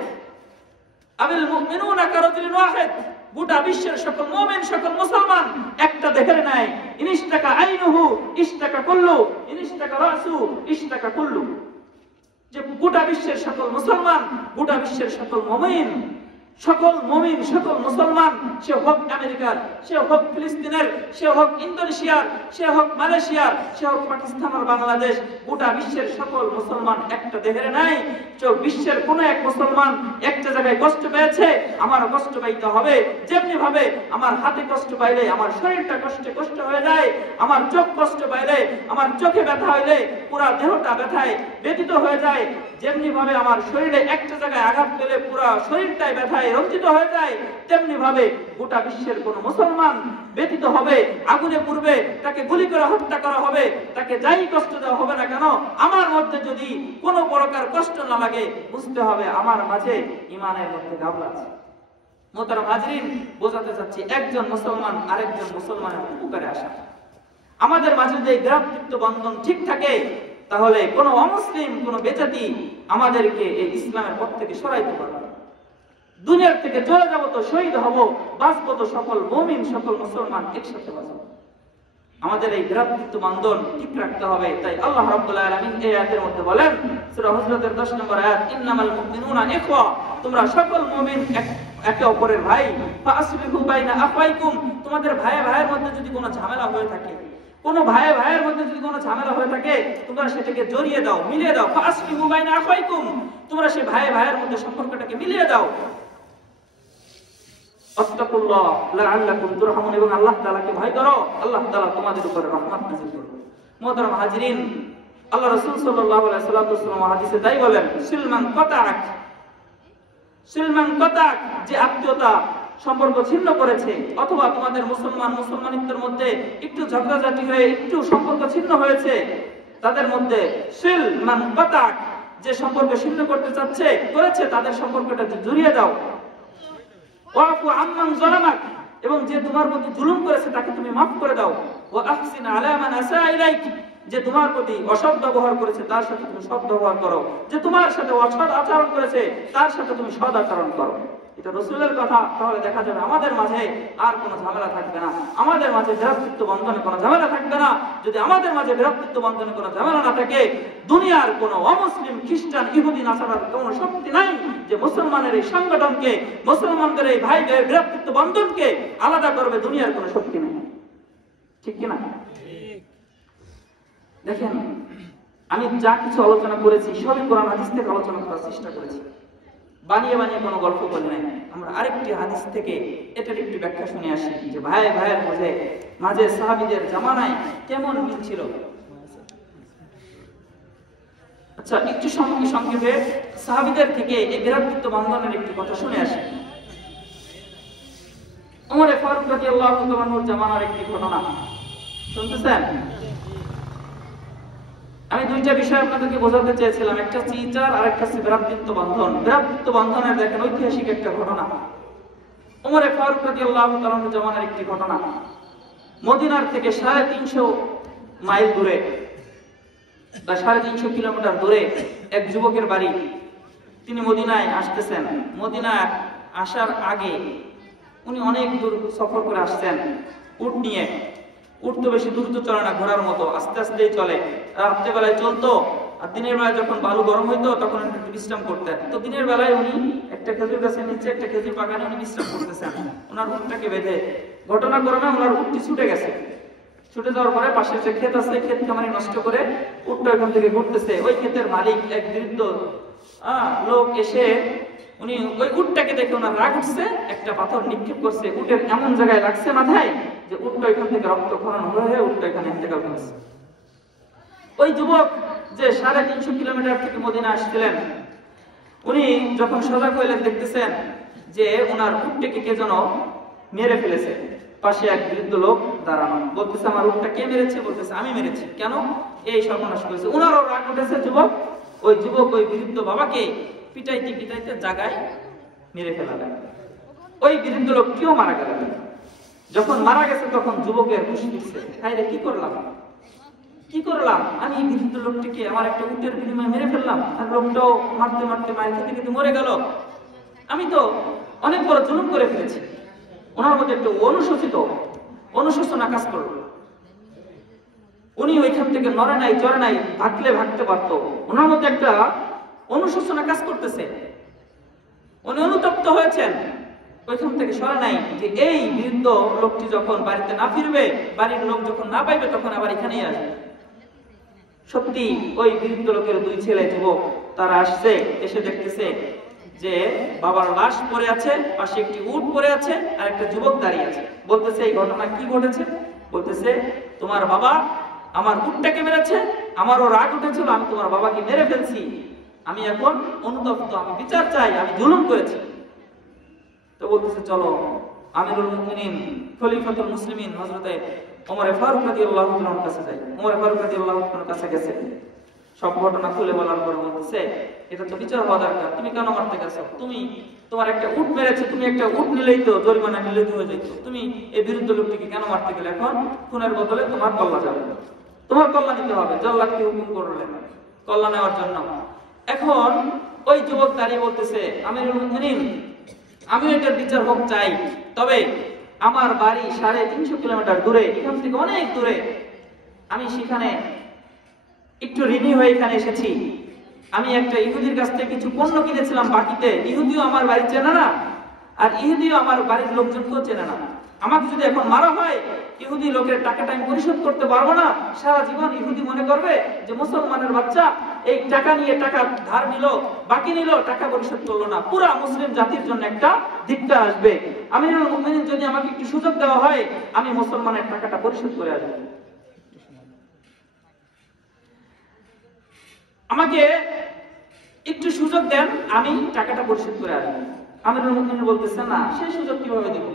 আবিল মুমিনুনা কারাজুলিন ওয়াহিদ। গোটা বিশ্বের সকল মুমিন, সকল মুসলমান একটা দেহের নাই। ইনিশতাকা আইনুহু ইশতাকা কুল্লু, ইনিশতাকা রাসু ইশতাকা কুল্লু। যে গোটা বিশ্বের সকল মুসলমান, গোটা বিশ্বের সকল মুমিন, সকল মুসলমান, সে হোক আমেরিকার, সে হোক ফিলিস্তিনের, সে হোক ইন্দোনেশিয়ার, সে হোক মালয়েশিয়ার, সে হোক পাকিস্তান আর বাংলাদেশ, গোটা বিশ্বের সকল মুসলমান একটা দেহের নাই। বিশ্বের কোন এক মুসলমান একটা জায়গায় কষ্ট পেয়েছে, আমার কষ্ট পাইতে হবে। যেমনি ভাবে আমার হাতে কষ্ট পাইলে আমার শরীরটা কষ্ট হয়ে যায়, আমার চোখ কষ্ট পাইলে, আমার চোখে ব্যথা হইলে পুরো দেহটা ব্যথায় ব্যথিত হয়ে যায়, যেমনি ভাবে আমার শরীরে একটা জায়গায় আঘাত পেলে পুরো শরীরটাই ব্যথায় রঞ্জিত হয়ে যায়, তেমনি ভাবে গোটা বিশ্বের কোন মুসলমান ব্যথিত হবে, আগুনে পুড়বে, তাকে গুলি করে হত্যা করা হবে, তাকে যাই কষ্ট দেওয়া হবে না কেন, আমার মধ্যে যদি কোনো প্রকার কষ্ট না লাগে, বুঝতে হবে আমার মাঝে ঈমানের মধ্যে ঘাবলা আছে। মোহতারাম হাজরিন, বোঝাতে চাচ্ছি একজন মুসলমান আরেকজন মুসলমানের উপকারে আসা। আমাদের মাঝে যে ভ্রাতৃত্ব বন্ধন ঠিক থাকে, তাহলে কোন অমুসলিম, কোন বেজাতি আমাদেরকে এই ইসলামের পথ থেকে সরাইতে পারবে না। দুনিয়ার থেকে চলে যাবো তো শহীদ হব, বাঁচবো তো সকল মুমিন, সকল মুসলমান একসাথে বাঁচবো। আমাদের এই ভ্রাতৃত্ব বন্ধন ঠিক রাখতে হবে। তাই আল্লাহ রাব্বুল আলামিন এই আয়াতের মধ্যে বলেন, সূরা হুজরাতের 10 নম্বর আয়াত, ইন্নামাল মুমিনুনা ইখওয়া, তোমরা সকল মুমিন একে অপরের ভাই। ফাসবিহু বাইনা আখওয়াইকুম, তোমাদের ভাইয়ের মধ্যে যদি কোনো ঝামেলা হয়ে থাকে, কোন ভাইয়ের মধ্যে যদি কোনো ঝামেলা হয়ে থাকে, তোমরা সেটাকে জড়িয়ে দাও, মিলিয়ে দাও। ফাসবিহু বাইনা আখওয়াইকুম, তোমরা সেই ভাইয়ের মধ্যে সম্পর্কটাকে মিলিয়ে দাও। আত্তাকুল্লাহ লাআল্লাকুম তুরহামুন, এবং আল্লাহ তাআলাকে ভয় করো, আল্লাহ তাআলা তোমাদের উপরে রহমত নাযিল করবে। মুহতারাম হাজিরিন, আল্লাহ রাসূল সাল্লাল্লাহু আলাইহি ওয়াসাল্লাম হাদিসে তাই বলেন, সিলমান কাতাক, যে আত্মীয়তা সম্পর্ক ছিন্ন করেছে, অথবা তোমাদের মুসলমানিত্বের মধ্যে একটু ঝগড়াঝাটি হয়ে একটু সম্পর্ক ছিন্ন হয়েছে, তাদের মধ্যে সিলমান কাতাক, যে সম্পর্ক ছিন্ন করতে চাচ্ছে করেছে, তাদের সম্পর্কটা জড়িয়ে দাও। ওয়াফু আম্মান যালামাক, এবং যে তোমার প্রতি জুলুম করেছে তাকে তুমি মাফ করে দাও। ওয়া আহসিন আলা মান আসা ইলাইক, যে তোমার প্রতি অসৎ ব্যবহার করেছে তার সাথে তুমি সৎ ব্যবহার করো, যে তোমার সাথে অসৎ আচরণ করেছে তার সাথে তুমি সৎ আচরণ করো। এটা রাসূলের কথা। তাহলে দেখা যাবে আমাদের মাঝে আর কোনো ঝামেলা থাকবে না, আমাদের মাঝে ভ্রাতৃত্ব বন্ধনে কোনো ঝামেলা থাকবে না। যদি আমাদের মাঝে ভ্রাতৃত্ব বন্ধনে কোনো ঝামেলা না থাকে, দুনিয়ার কোনো অমুসলিম, খ্রিস্টান, ইহুদি, নাসারার কোনো শক্তি নাই যে মুসলমানের এই সংগঠনকে, মুসলমানদের এই ভাই ভাইয়ের ভ্রাতৃত্ব বন্ধনকে আলাদা করবে। দুনিয়ার কোনো শক্তি নেই, ঠিক কিনা? দেখেন, আমি যা কিছু আলোচনা করেছি সবই কোরআন হাদিস থেকে আলোচনা করার চেষ্টা করেছি, বানিয়ে কোনো গল্প বলি নাই। আমরা আরেকটি হাদিস থেকে এটার একটু ব্যাখ্যা শুনে আসি যে ভাইয়ের মাঝে সাহাবীদের জামানায় কেমন মিল ছিল। আচ্ছা, একটু সংক্ষেপে সাহাবীদের থেকে এই ভ্রাতৃত্ব বন্ধনের একটি কথা শুনে আসি। ওমর ফারুক রাদিয়াল্লাহু তাআলার জামানার একটি ঘটনা শুনতেছেন। আমি দুইটা বিষয় আপনাদেরকে বোঝাতে চেয়েছিলাম, একটা চিচার আর একটা হচ্ছে ভ্রাতৃত্ব বন্ধন। ভ্রাতৃত্ব বন্ধনের দেখেন ঐতিহাসিক একটা ঘটনা, ওমর ফারুক রাদিয়াল্লাহু তাআলা জামানার একটি ঘটনা। মদিনার থেকে 350 মাইল দূরে বা 350 কিলোমিটার দূরে এক যুবকের বাড়ি। তিনি মদিনায় আসতেছেন। মদিনায় আসার আগে উনি অনেক দূর সফর করে আসছেন উট নিয়ে। উট তো বেশি দ্রুত চলে না, ঘোড়ার মতো আস্তে আস্তেই চলে। রাত্রেবেলায় চলতো, আর দিনের বেলায় যখন বালু গরম হইতো তখন একটু বিশ্রাম করতেন। তো দিনের বেলায় উনি একটা খেজুর গাছের নিচে, একটা খেজুর বাগানে উনি বিশ্রাম করতেছেন ওনার উটটাকে বেঁধে। ঘটনাক্রমে ওনার উটটি ছুটে গেছে। ছুটে যাওয়ার পরে পাশে যে ক্ষেত আছে, ক্ষেত খামারি নষ্ট করে উটটা ওখান থেকে ঘুরতেছে। ওই ক্ষেতের মালিক এক বৃদ্ধ লোক এসে উনি ওই উটটাকে দেখে ওনার রাগ উঠছে, একটা পাথর নিক্ষেপ করছে। উটের এমন জায়গায় লাগছে মাথায় যে উটটা এখান থেকে রক্তক্ষরণ হয়ে উটটা এখানে ইন্তেকাল করেছে। ওই যুবক যে 350 কিলোমিটার থেকে মদিনা আসছিলেন, উনি যখন সজাগ হইলেন দেখতেছেন যে ওনার উটটাকে কে যেন মেরে ফেলেছে। পাশে এক বৃদ্ধ লোক দাঁড়ানো, বলতেছে আমার উটটা কে মেরেছে? বলতেছে আমি মেরেছি। কেন? এই সর্বনাশ করেছে। ওনারও রাগ উঠেছে। ওই যুবক ওই বৃদ্ধ বাবাকে পিটাইতে পিটাইতে জায়গায় মেরে ফেলালেন। ওই বৃদ্ধ লোকটিও মারা গেলেন। যখন মারা গেছে তখন যুবকের হুঁশ ফিরছে, হায় রে, কি করলাম আমি? বৃদ্ধ লোকটিকে আমার একটা উটের বিনিময়ে মেরে ফেললাম, আর লোকটাও মারতে মারতে মায়ের খেতে খেতে মরে গেল। আমি তো অনেক বড় জুলুম করে ফেলেছি। ওনার মধ্যে একটু অনুশোচনা কাজ করলো। উনি ওইখান থেকে নড়ে নাই চড়ে নাই, ভাগতে পারতো। ওনার মধ্যে একটা অনুশোচনা কাজ করতেছে। উনি অনুতপ্ত হয়েছেন, ওইখান থেকে সরে নাই যে এই বৃদ্ধ লোকটি যখন বাড়িতে না ফিরবে, বাড়ির লোক যখন না পাইবে, তখন আবার এখানেই আসবে। সত্যি ওই বৃদ্ধ লোকের দুই ছেলে যুবক তারা আসছে, এসে দেখতেছে যে বাবার লাশ পড়ে আছে, পাশে একটি উট পড়ে আছে, আর একটা যুবক দাঁড়িয়ে আছে। বলতেছে এই ঘটনা কি ঘটেছে? বলতেছে তোমার বাবা আমার উটটাকে মেরেছে, আমারও রাগ উঠেছিল, আমি তোমার বাবাকে মেরে ফেলছি। আমি এখন অনুতপ্ত, আমি বিচার চাই, আমি জুলুম করেছি। তো বলতেছে চলো আমিরুল মুমিনিন খলিফাতুল মুসলিমিন হযরতে ওমর ফারুক রাদিয়াল্লাহু তাআলার কাছে যাই। ওমর ফারুক রাদিয়াল্লাহু তাআলার কাছে গেছে, সব ঘটনা খুলে বলার পর বলতেছে এটা তো বিচার হওয়া দরকার, তুমি কেন মারতে গেছো? তোমার একটা উট মেরেছে, তুমি একটা উট নিলেই তো জরিমানা নিলেই তো হয়ে যেত। তুমি এই বিরুদ্ধ লোকটিকে কেন মারতে গেলে? এখন খুনের বদলে তোমার কল্লা যাবে, তোমার কল্লা নিতে হবে। জল্লাদকে হুকুম করলেন কল্লা নেওয়ার জন্য। এখন ওই যুবক দাঁড়িয়ে বলতেছে আমিরুল মুমিনিন, আমি এটার বিচার হোক চাই, তবে আমার বাড়ি 350 কিলোমিটার দূরে, এখান থেকে অনেক দূরে। আমি সেখানে একটু ঋণী হয়ে এখানে এসেছি। আমি একটা ইহুদির কাছ থেকে কিছু পণ্য কিনেছিলাম বাকিতে। ইহুদিও আমার বাড়ি চেনে না, আর ইহুদিও আমার বাড়ির লোকজনকেও চেনে না। আমাকে যদি এখন মারা হয়, ইহুদি লোকের টাকাটা আমি পরিশোধ করতে পারবো না। সারা জীবন ইহুদি মনে করবে যে মুসলমানের বাচ্চা এই টাকা নিয়ে টাকা ধার নিল, বাকি নিল, টাকা পরিশোধ করলো না। পুরা মুসলিম জাতির জন্য একটা ধিক্কার আসবে। আমিরুল মুমিনিন যদি আমাকে একটু সুযোগ দেওয়া হয়, আমি মুসলমানের টাকাটা পরিশোধ করে আসবো। আমাকে একটু সুযোগ দেন, আমি টাকাটা পরিশোধ করে আসবো। আমিরুল মুমিনিন বলতেছে না, সেই সুযোগ কিভাবে দেব?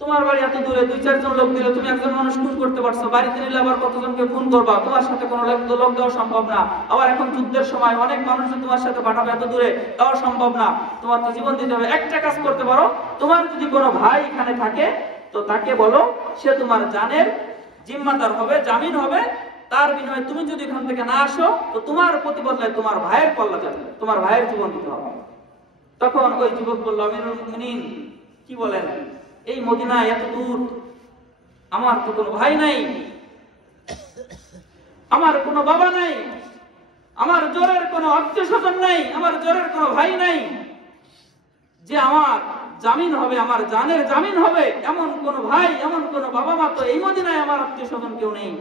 তোমার বাড়ি এত দূরে, 2-4 জন লোক দিলে তুমি একজন মানুষ খুন করতে পারছো, বাড়িতে নিলে আবার কতজনকে খুন করবা? তোমার সাথে কোনো লোক দেওয়া সম্ভব না। আবার এখন যুদ্ধের সময় অনেক মানুষ তোমার সাথে পাঠাবে এত দূরে, দেওয়া সম্ভব না। তোমার তো জীবন দিতে হবে। একটা কাজ করতে পারো, তোমার যদি কোনো ভাই এখানে থাকে তো তাকে বলো, সে তোমার জানের জিম্মাদার হবে, জামিন হবে। তার বিনিময়ে তুমি যদি এখান থেকে না আসো, তো তোমার প্রতিবদলায় তোমার ভাইয়ের কল্লা যাবে, তোমার ভাইয়ের জীবন দিতে হবে। তখন ওই যুবক বলল আমিরুল মুমিনিন, কি বলেন, এই মদিনা এত দূর, আমার তো কোনো ভাই নাই, আমার কোনো বাবা নাই, আমার জোরের কোনো আত্মীয় স্বজন নাই, আমার জোরের কোনো ভাই নাই যে আমার জামিন হবে, আমার জানের জামিন হবে। এমন কোন ভাই, এমন কোন বাবা মা তো এই মদিনায় আমার আত্মীয় স্বজন কেউ নেই।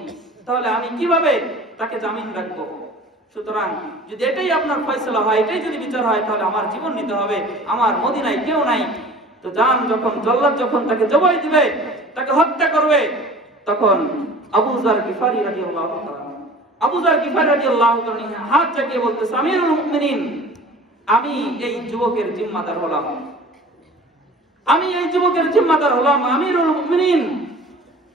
তাহলে আমি কিভাবে তাকে জামিন রাখবো? সুতরাং যদি এটাই আপনার ফয়সালা হয়, এটাই যদি বিচার হয়, তাহলে আমার জীবন নিতে হবে। আমার মদিনায় কেউ নাই। তো জান যখন জল্লাদ যখন তাকে জবাই দিবে, তাকে হত্যা করবে, তখন আবু যার গিফারি রাদিয়াল্লাহু তাআলা হাত জাগিয়ে বলতেছে আমিরুল মুমিনিন, আমি এই যুবকের জিম্মাদার হলাম, আমি এই যুবকের জিম্মাদার হলাম। আমিরুল মুমিনিন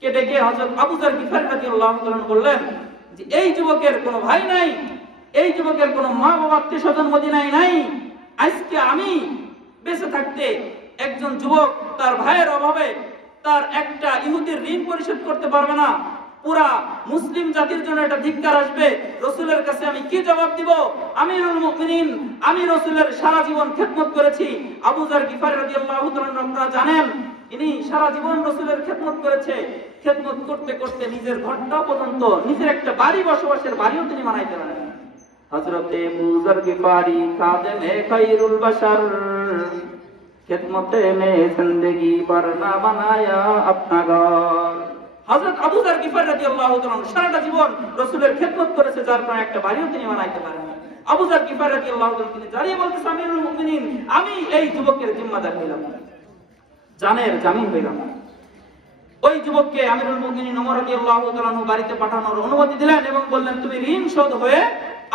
কে ডেকে হযরত আবু যার গিফারি রাদিয়াল্লাহু তাআলা বললেন যে এই যুবকের কোনো ভাই নাই, এই যুবকের কোনো মা বাবা আত্মীয় স্বজন মদিনায় নাই। আজকে আমি বেঁচে থাকতে একজন যুবক তার ভাইয়ের অভাবে তার একটা ইহুদির ঋণ পরিশোধ করতে পারবে না, পুরা মুসলিম জাতির জন্য এটা ধিক্কার আসবে। রাসূলের কাছে আমি কি জবাব দিব? আমিরুল মুমিনিন, আমি রাসূলের সারা জীবন খেদমত করেছি। আবু যার গিফারী রাদিয়াল্লাহু তাআলা আপনারা জানেন, ইনি সারা জীবন রাসূলের খেদমত করেছে। খেদমত করতে করতে নিজের ঘরটা পর্যন্ত, নিজের একটা বাড়ি, বসবাসের বাড়িও তিনি বানাইতে পারেন। হযরতে আবু যার গিফারী খাদেমে খায়রুল বাশার, খেদমতে মে জিंदगी पर ना बनाया अपना घर। হযরত আবু যার গিফারী রাদিয়াল্লাহু তাআলা সারাটা জীবন রাসূলের খেদমত করেছে, যার কারণে একটা বাড়িও তিনি বানাইতে পারেন। আবু যার গিফারী রাদিয়াল্লাহু তাআলা তিনি দাঁড়িয়ে বলতেছেন, আমিরুল মুমিনিন, আমি এই যুবকের জিম্মাদার হইলাম, জানের জামিন হইলাম। ওই যুবককে আমিরুল মুমিনিন ওমর রাদিয়াল্লাহু তাআলা বাড়িতে পাঠানোর অনুমতি দিলেন এবং বললেন, তুমি ঋণ শোধ হয়ে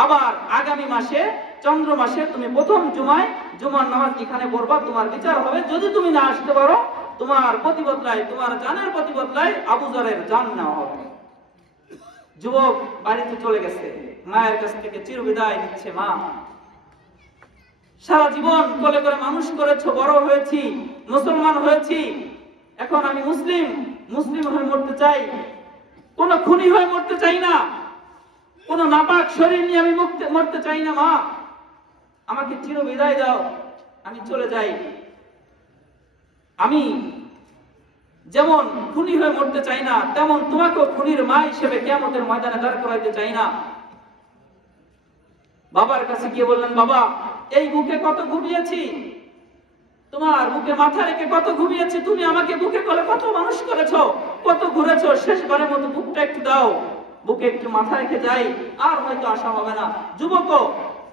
আবার আগামী মাসে চন্দ্র মাসে তুমি প্রথম জুমায় জুমার নামাজ এখানে পড়বা, তোমার বিচার হবে। যদি তুমি না আসতে পারো, তোমার প্রতিবদলায়, তোমার জানের প্রতিবদলায় আবু যারের জান নেওয়া হবে। যুবক বাড়িতে চলে গেছে, মায়ের কাছ থেকে চির বিদায় নিচ্ছে। মা, সারা জীবন কোলে করে মানুষ করেছো, বড় হয়েছি, মুসলমান হয়েছি, এখন আমি মুসলিম, মুসলিম হয়ে মরতে চাই, কোন খুনি হয়ে মরতে চাই না, কোন নাপাক শরীর নিয়ে আমি মরতে চাই না। মা, আমাকে চির বিদায় দাও, আমি চলে যাই। আমি যেমন খুনি হয়ে মরতে চাই না, তেমন তোমাকেও খুনির মা হিসেবে কিয়ামতের ময়দানে দাঁড় করাইতে চাই না। বাবার কাছে গিয়ে বললেন, বাবা, এই বুকে কত ঘুমিয়েছি, তোমার বুকে মাথা রেখে কত ঘুমিয়েছি, তুমি আমাকে বুকে কোলে কত মানুষ করেছো, কত ঘুরেছো, শেষবারের মতো বুকটা একটু দাও, বুকে একটু মাথা রেখে যাই, আর হয়তো আশা হবে না। যুবকও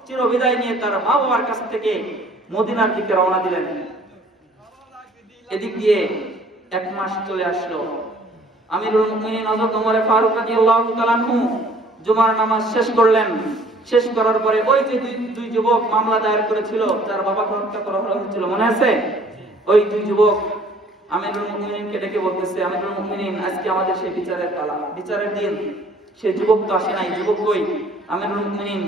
চির বিদায় নিয়ে তার মা বাবার কাছ থেকে মদিনার দিকে রওনা দিলেন। এদিক দিয়ে এক মাস চলে আসলো। আমিরুল মুমিনিন হযরত ওমর ফারুক রাদিয়াল্লাহু তাআলা আনহু জুমার নামাজ শেষ করলেন। শেষ করার পরে ওই যে দুই যুবক মামলা দায়ের করেছিল, যার বাবাকে হত্যা করা হয়েছিল, মনে আছে? ওই দুই যুবক আমিরুল মুমিনিনকে ডেকে বলতেছে, আমিরুল মুমিনিন, আজকে আমাদের সেই বিচারের পালা, বিচারের দিন। সে যুবক তো আসে নাই, যুবক কই? আমিরুল মুমিনিন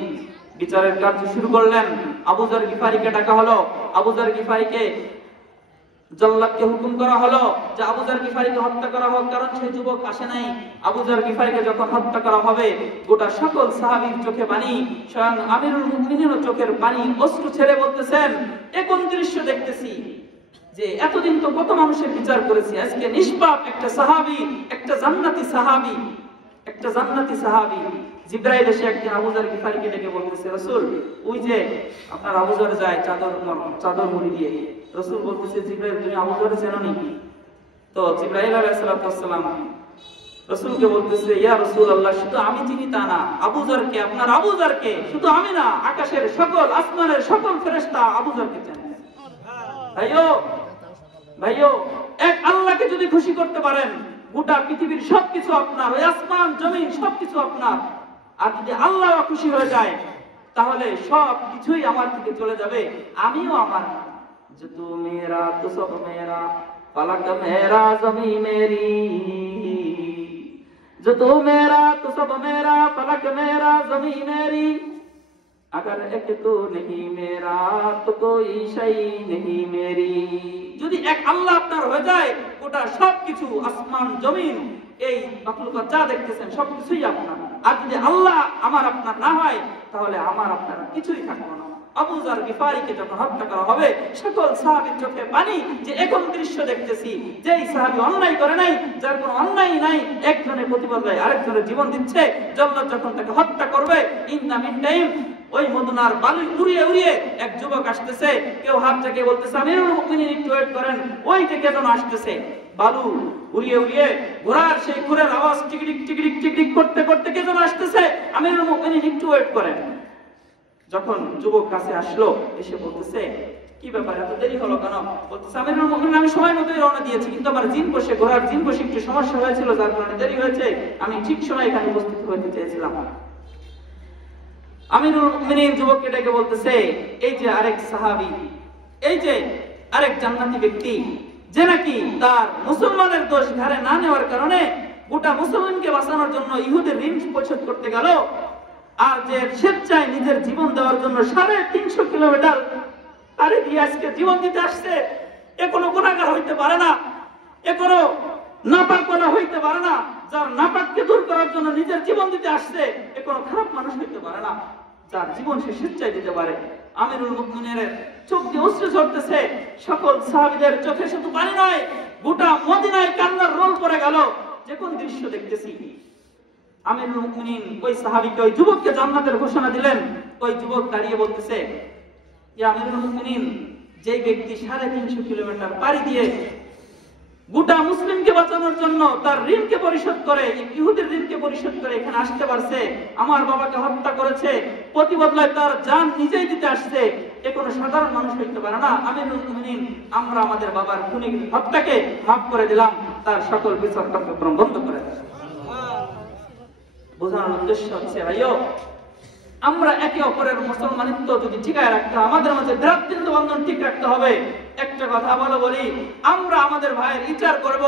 বিচারের কার্য শুরু করলেন। আবু যার গিফারীকে ডাকা হলো। আবু যার গিফারীকে জল্লাদকে হুকুম করা হলো যে আবু যার গিফারীকে হত্যা করা হোক, কারণ সেই যুবক আসে নাই। আবু যার গিফারীকে যখন হত্যা করা হবে, গোটা সকল সাহাবীর চোখে পানি, স্বয়ং আমিরুল মুমিনিনের চোখের পানি, অশ্রু ছেড়ে বলতেছেন, কোন দৃশ্য দেখতেছি, যে এতদিন তো কত মানুষের বিচার করেছি, আজকে নিষ্পাপ একটা সাহাবী, একটা জান্নাতি সাহাবী, একটা জান্নাতি সাহাবী। জিবরাইল এসে একদিন আবু যার গিফারীকে ডেকে বলতেছে, রাসূল, ওই যে আপনার আবু যার যায় চাদর মুড়ি দিয়ে। রাসূল বলতেছে, জিবরাইল, তুমি আবু যার চেনো নি? তো জিবরাইল আলাইহিস সালাম রাসূলকে বলতেছে, ইয়া রাসূলুল্লাহ, শুধু আমি চিনি তা না, আবু যারকে, আপনার আবু যারকে শুধু আমি না, আকাশের সকল, আসমানের সকল ফেরেশতা আবু যারকে চেনে। ভাইও, এক আল্লাহকে যদি খুশি করতে পারেন, গোটা পৃথিবীর সবকিছু আপনার, ওই আসমান জমিন সবকিছু আপনার। আর যদি আল্লাহ খুশি হয়ে যায়, তাহলে সব কিছুই আমার থেকে চলে যাবে, আমিও আমার। যে তু মেরা তো সব মেরা, ফালাক মেরা, জমি মেরি। যে তু মেরা তো সব মেরা, ফালাক মেরা, জমি মেরি। अगर एक तो नहीं मेरा तो कोई शई नहीं मेरी। যদি এক আল্লাহ আপনার হয়ে যায়, গোটা সবকিছু, আসমান জমিন, এই মাখলুকাত যা দেখতেছেন সবকিছুই আপনার। আর যদি আল্লাহ আমার আপনার না হয়, তাহলে আমার আপনার কিছুই থাকবে না। আবু যার গিফারীকে যখন হত্যা করা হবে, সকল সাহাবীর চোখে পানি, যে এখন দৃশ্য দেখতেছি, যেই সাহাবী অন্যায় করে নাই, যার কোনো অন্যায় নাই, একজনের প্রতিবদলায় আরেকজনের জীবন দিচ্ছে, জল্লাদ যখন তাকে হত্যা করবে, ইন দ্য মিন টাইম ওই মদিনার বালু উড়িয়ে উড়িয়ে এক যুবক আসতেছে। কেউ হাত থেকে বলতেছে, আমিরুল মুমিনিন একটু ওয়েট করেন, ওই থেকে যেন আসতেছে। বালু উড়িয়ে উড়িয়ে ঘোড়ার সেই খুরের আওয়াজ টিকটিক টিকটিক টিকটিক করতে করতে কে যেন আসতেছে, আমিরুল মুমিনিন একটু ওয়েট করেন। যখন যুবক কাছে আসলো, এসে বলতেছে, কি ব্যাপার, এত দেরি হলো কেন? বলতেছে, আমিরুল মুমিনিন, আমি সময় মতোই রওনা দিয়েছি, কিন্তু আমার জিন বসে, ঘোড়ার জিন বসে একটু সমস্যা হয়েছিল, যার কারণে দেরি হয়েছে, আমি ঠিক সময় এখানে উপস্থিত হতে চেয়েছিলাম। আমিরুল মুমিনিন যুবককে ডেকে বলতেছে, এই যে আরেক সাহাবী, এই যে আরেক জান্নাতি ব্যক্তি, যে নাকি তার মুসলমানের দোষ ঘাড়ে না নেওয়ার কারণে গোটা মুসলমানকে বাঁচানোর জন্য ইহুদের ঋণ পরিশোধ করতে গেল, আর যে স্বেচ্ছায় নিজের জীবন দেওয়ার জন্য 350 কিলোমিটার পাড়ি দিয়ে আজকে জীবন দিতে আসছে, এ কোনো গুনাহগার হইতে পারে না, এ কোনো নাপাকওয়ালা হইতে পারে না। যার নাপাককে দূর করার জন্য নিজের জীবন দিতে আসছে, এ কোনো খারাপ মানুষ হইতে পারে না, যার জীবন সে স্বেচ্ছায় দিতে পারে। আমিরুল মুমিনের চোখ দিয়ে অশ্রু ঝরতেছে, সকল সাহাবীদের চোখে শুধু পানি নয়, গোটা মদিনায় কান্নার রোল পড়ে গেল। যে কোন দৃশ্য দেখতেছি, আমিরুল মুমিনিন ওই সাহাবীকে, ওই যুবককে জান্নাতের ঘোষণা দিলেন। ওই যুবক দাঁড়িয়ে বলতেছে, ইয়া আমিরুল মুমিনিন, যে ব্যক্তি 350 কিলোমিটার পাড়ি দিয়ে গোটা মুসলিমকে বাঁচানোর জন্য তার ঋণকে পরিশোধ করে, ইহুদের ঋণকে পরিশোধ করে এখানে আসতে পারছে, আমার বাবাকে হত্যা করেছে, প্রতিবদলায় তার জান নিজেই দিতে আসছে, এ কোনো সাধারণ মানুষ হইতে পারে না। আমিরুল মুমিনিন, আমরা আমাদের বাবার খুনি হত্যাকে মাফ করে দিলাম, তার সকল বিচার কার্যক্রম বন্ধ করে দিলাম। বোঝানোর উদ্দেশ্য হচ্ছে, ভাইও, আমরা একে অপরের মুসলমানিত্ব যদি ঠিকায় রাখতে হয়, আমাদের মাঝে ভ্রাতৃত্ব বন্ধন ঠিক রাখতে হবে। একটা কথা বলি, আমরা আমাদের ভাইয়ের বিচার করব,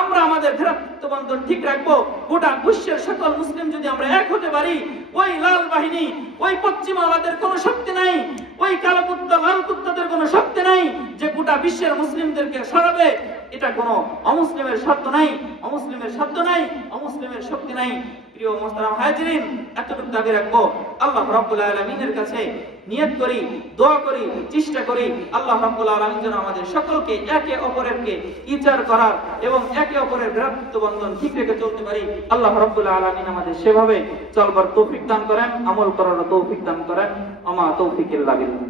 আমরা আমাদের ভ্রাতৃত্ব বন্ধন ঠিক রাখবো। গোটা বিশ্বের সকল মুসলিম যদি আমরা এক হতে পারি, ওই লাল বাহিনী, ওই পশ্চিমাওয়ালাদের কোনো শক্তি নাই, ওই কালো কুত্তা লাল কুত্তাদের কোনো শক্তি নাই যে গোটা বিশ্বের মুসলিমদেরকে সরাবে। এটা কোনো অমুসলিমের শব্দ নাই, অমুসলিমের শব্দ নাই, অমুসলিমের শক্তি নাই। প্রিয় মুহতারাম হাজিরিন, এতটুকু দাবি রাখবো, আল্লাহ রাব্বুল আলামিনের কাছে নিয়ত করি, দোয়া করি, চেষ্টা করি, আল্লাহ রাব্বুল আলামিন যেন আমাদের সকলকে একে অপরকে ইজার করার এবং একে অপরের ভ্রাতৃত্ব বন্ধন ঠিক রেখে চলতে পারি। আল্লাহ রাব্বুল আলামিন আমাদের সেভাবে চলবার তৌফিক দান করেন, আমল করার তৌফিক দান করেন। আমা তৌফিক ইল্লা বিল্লাহ।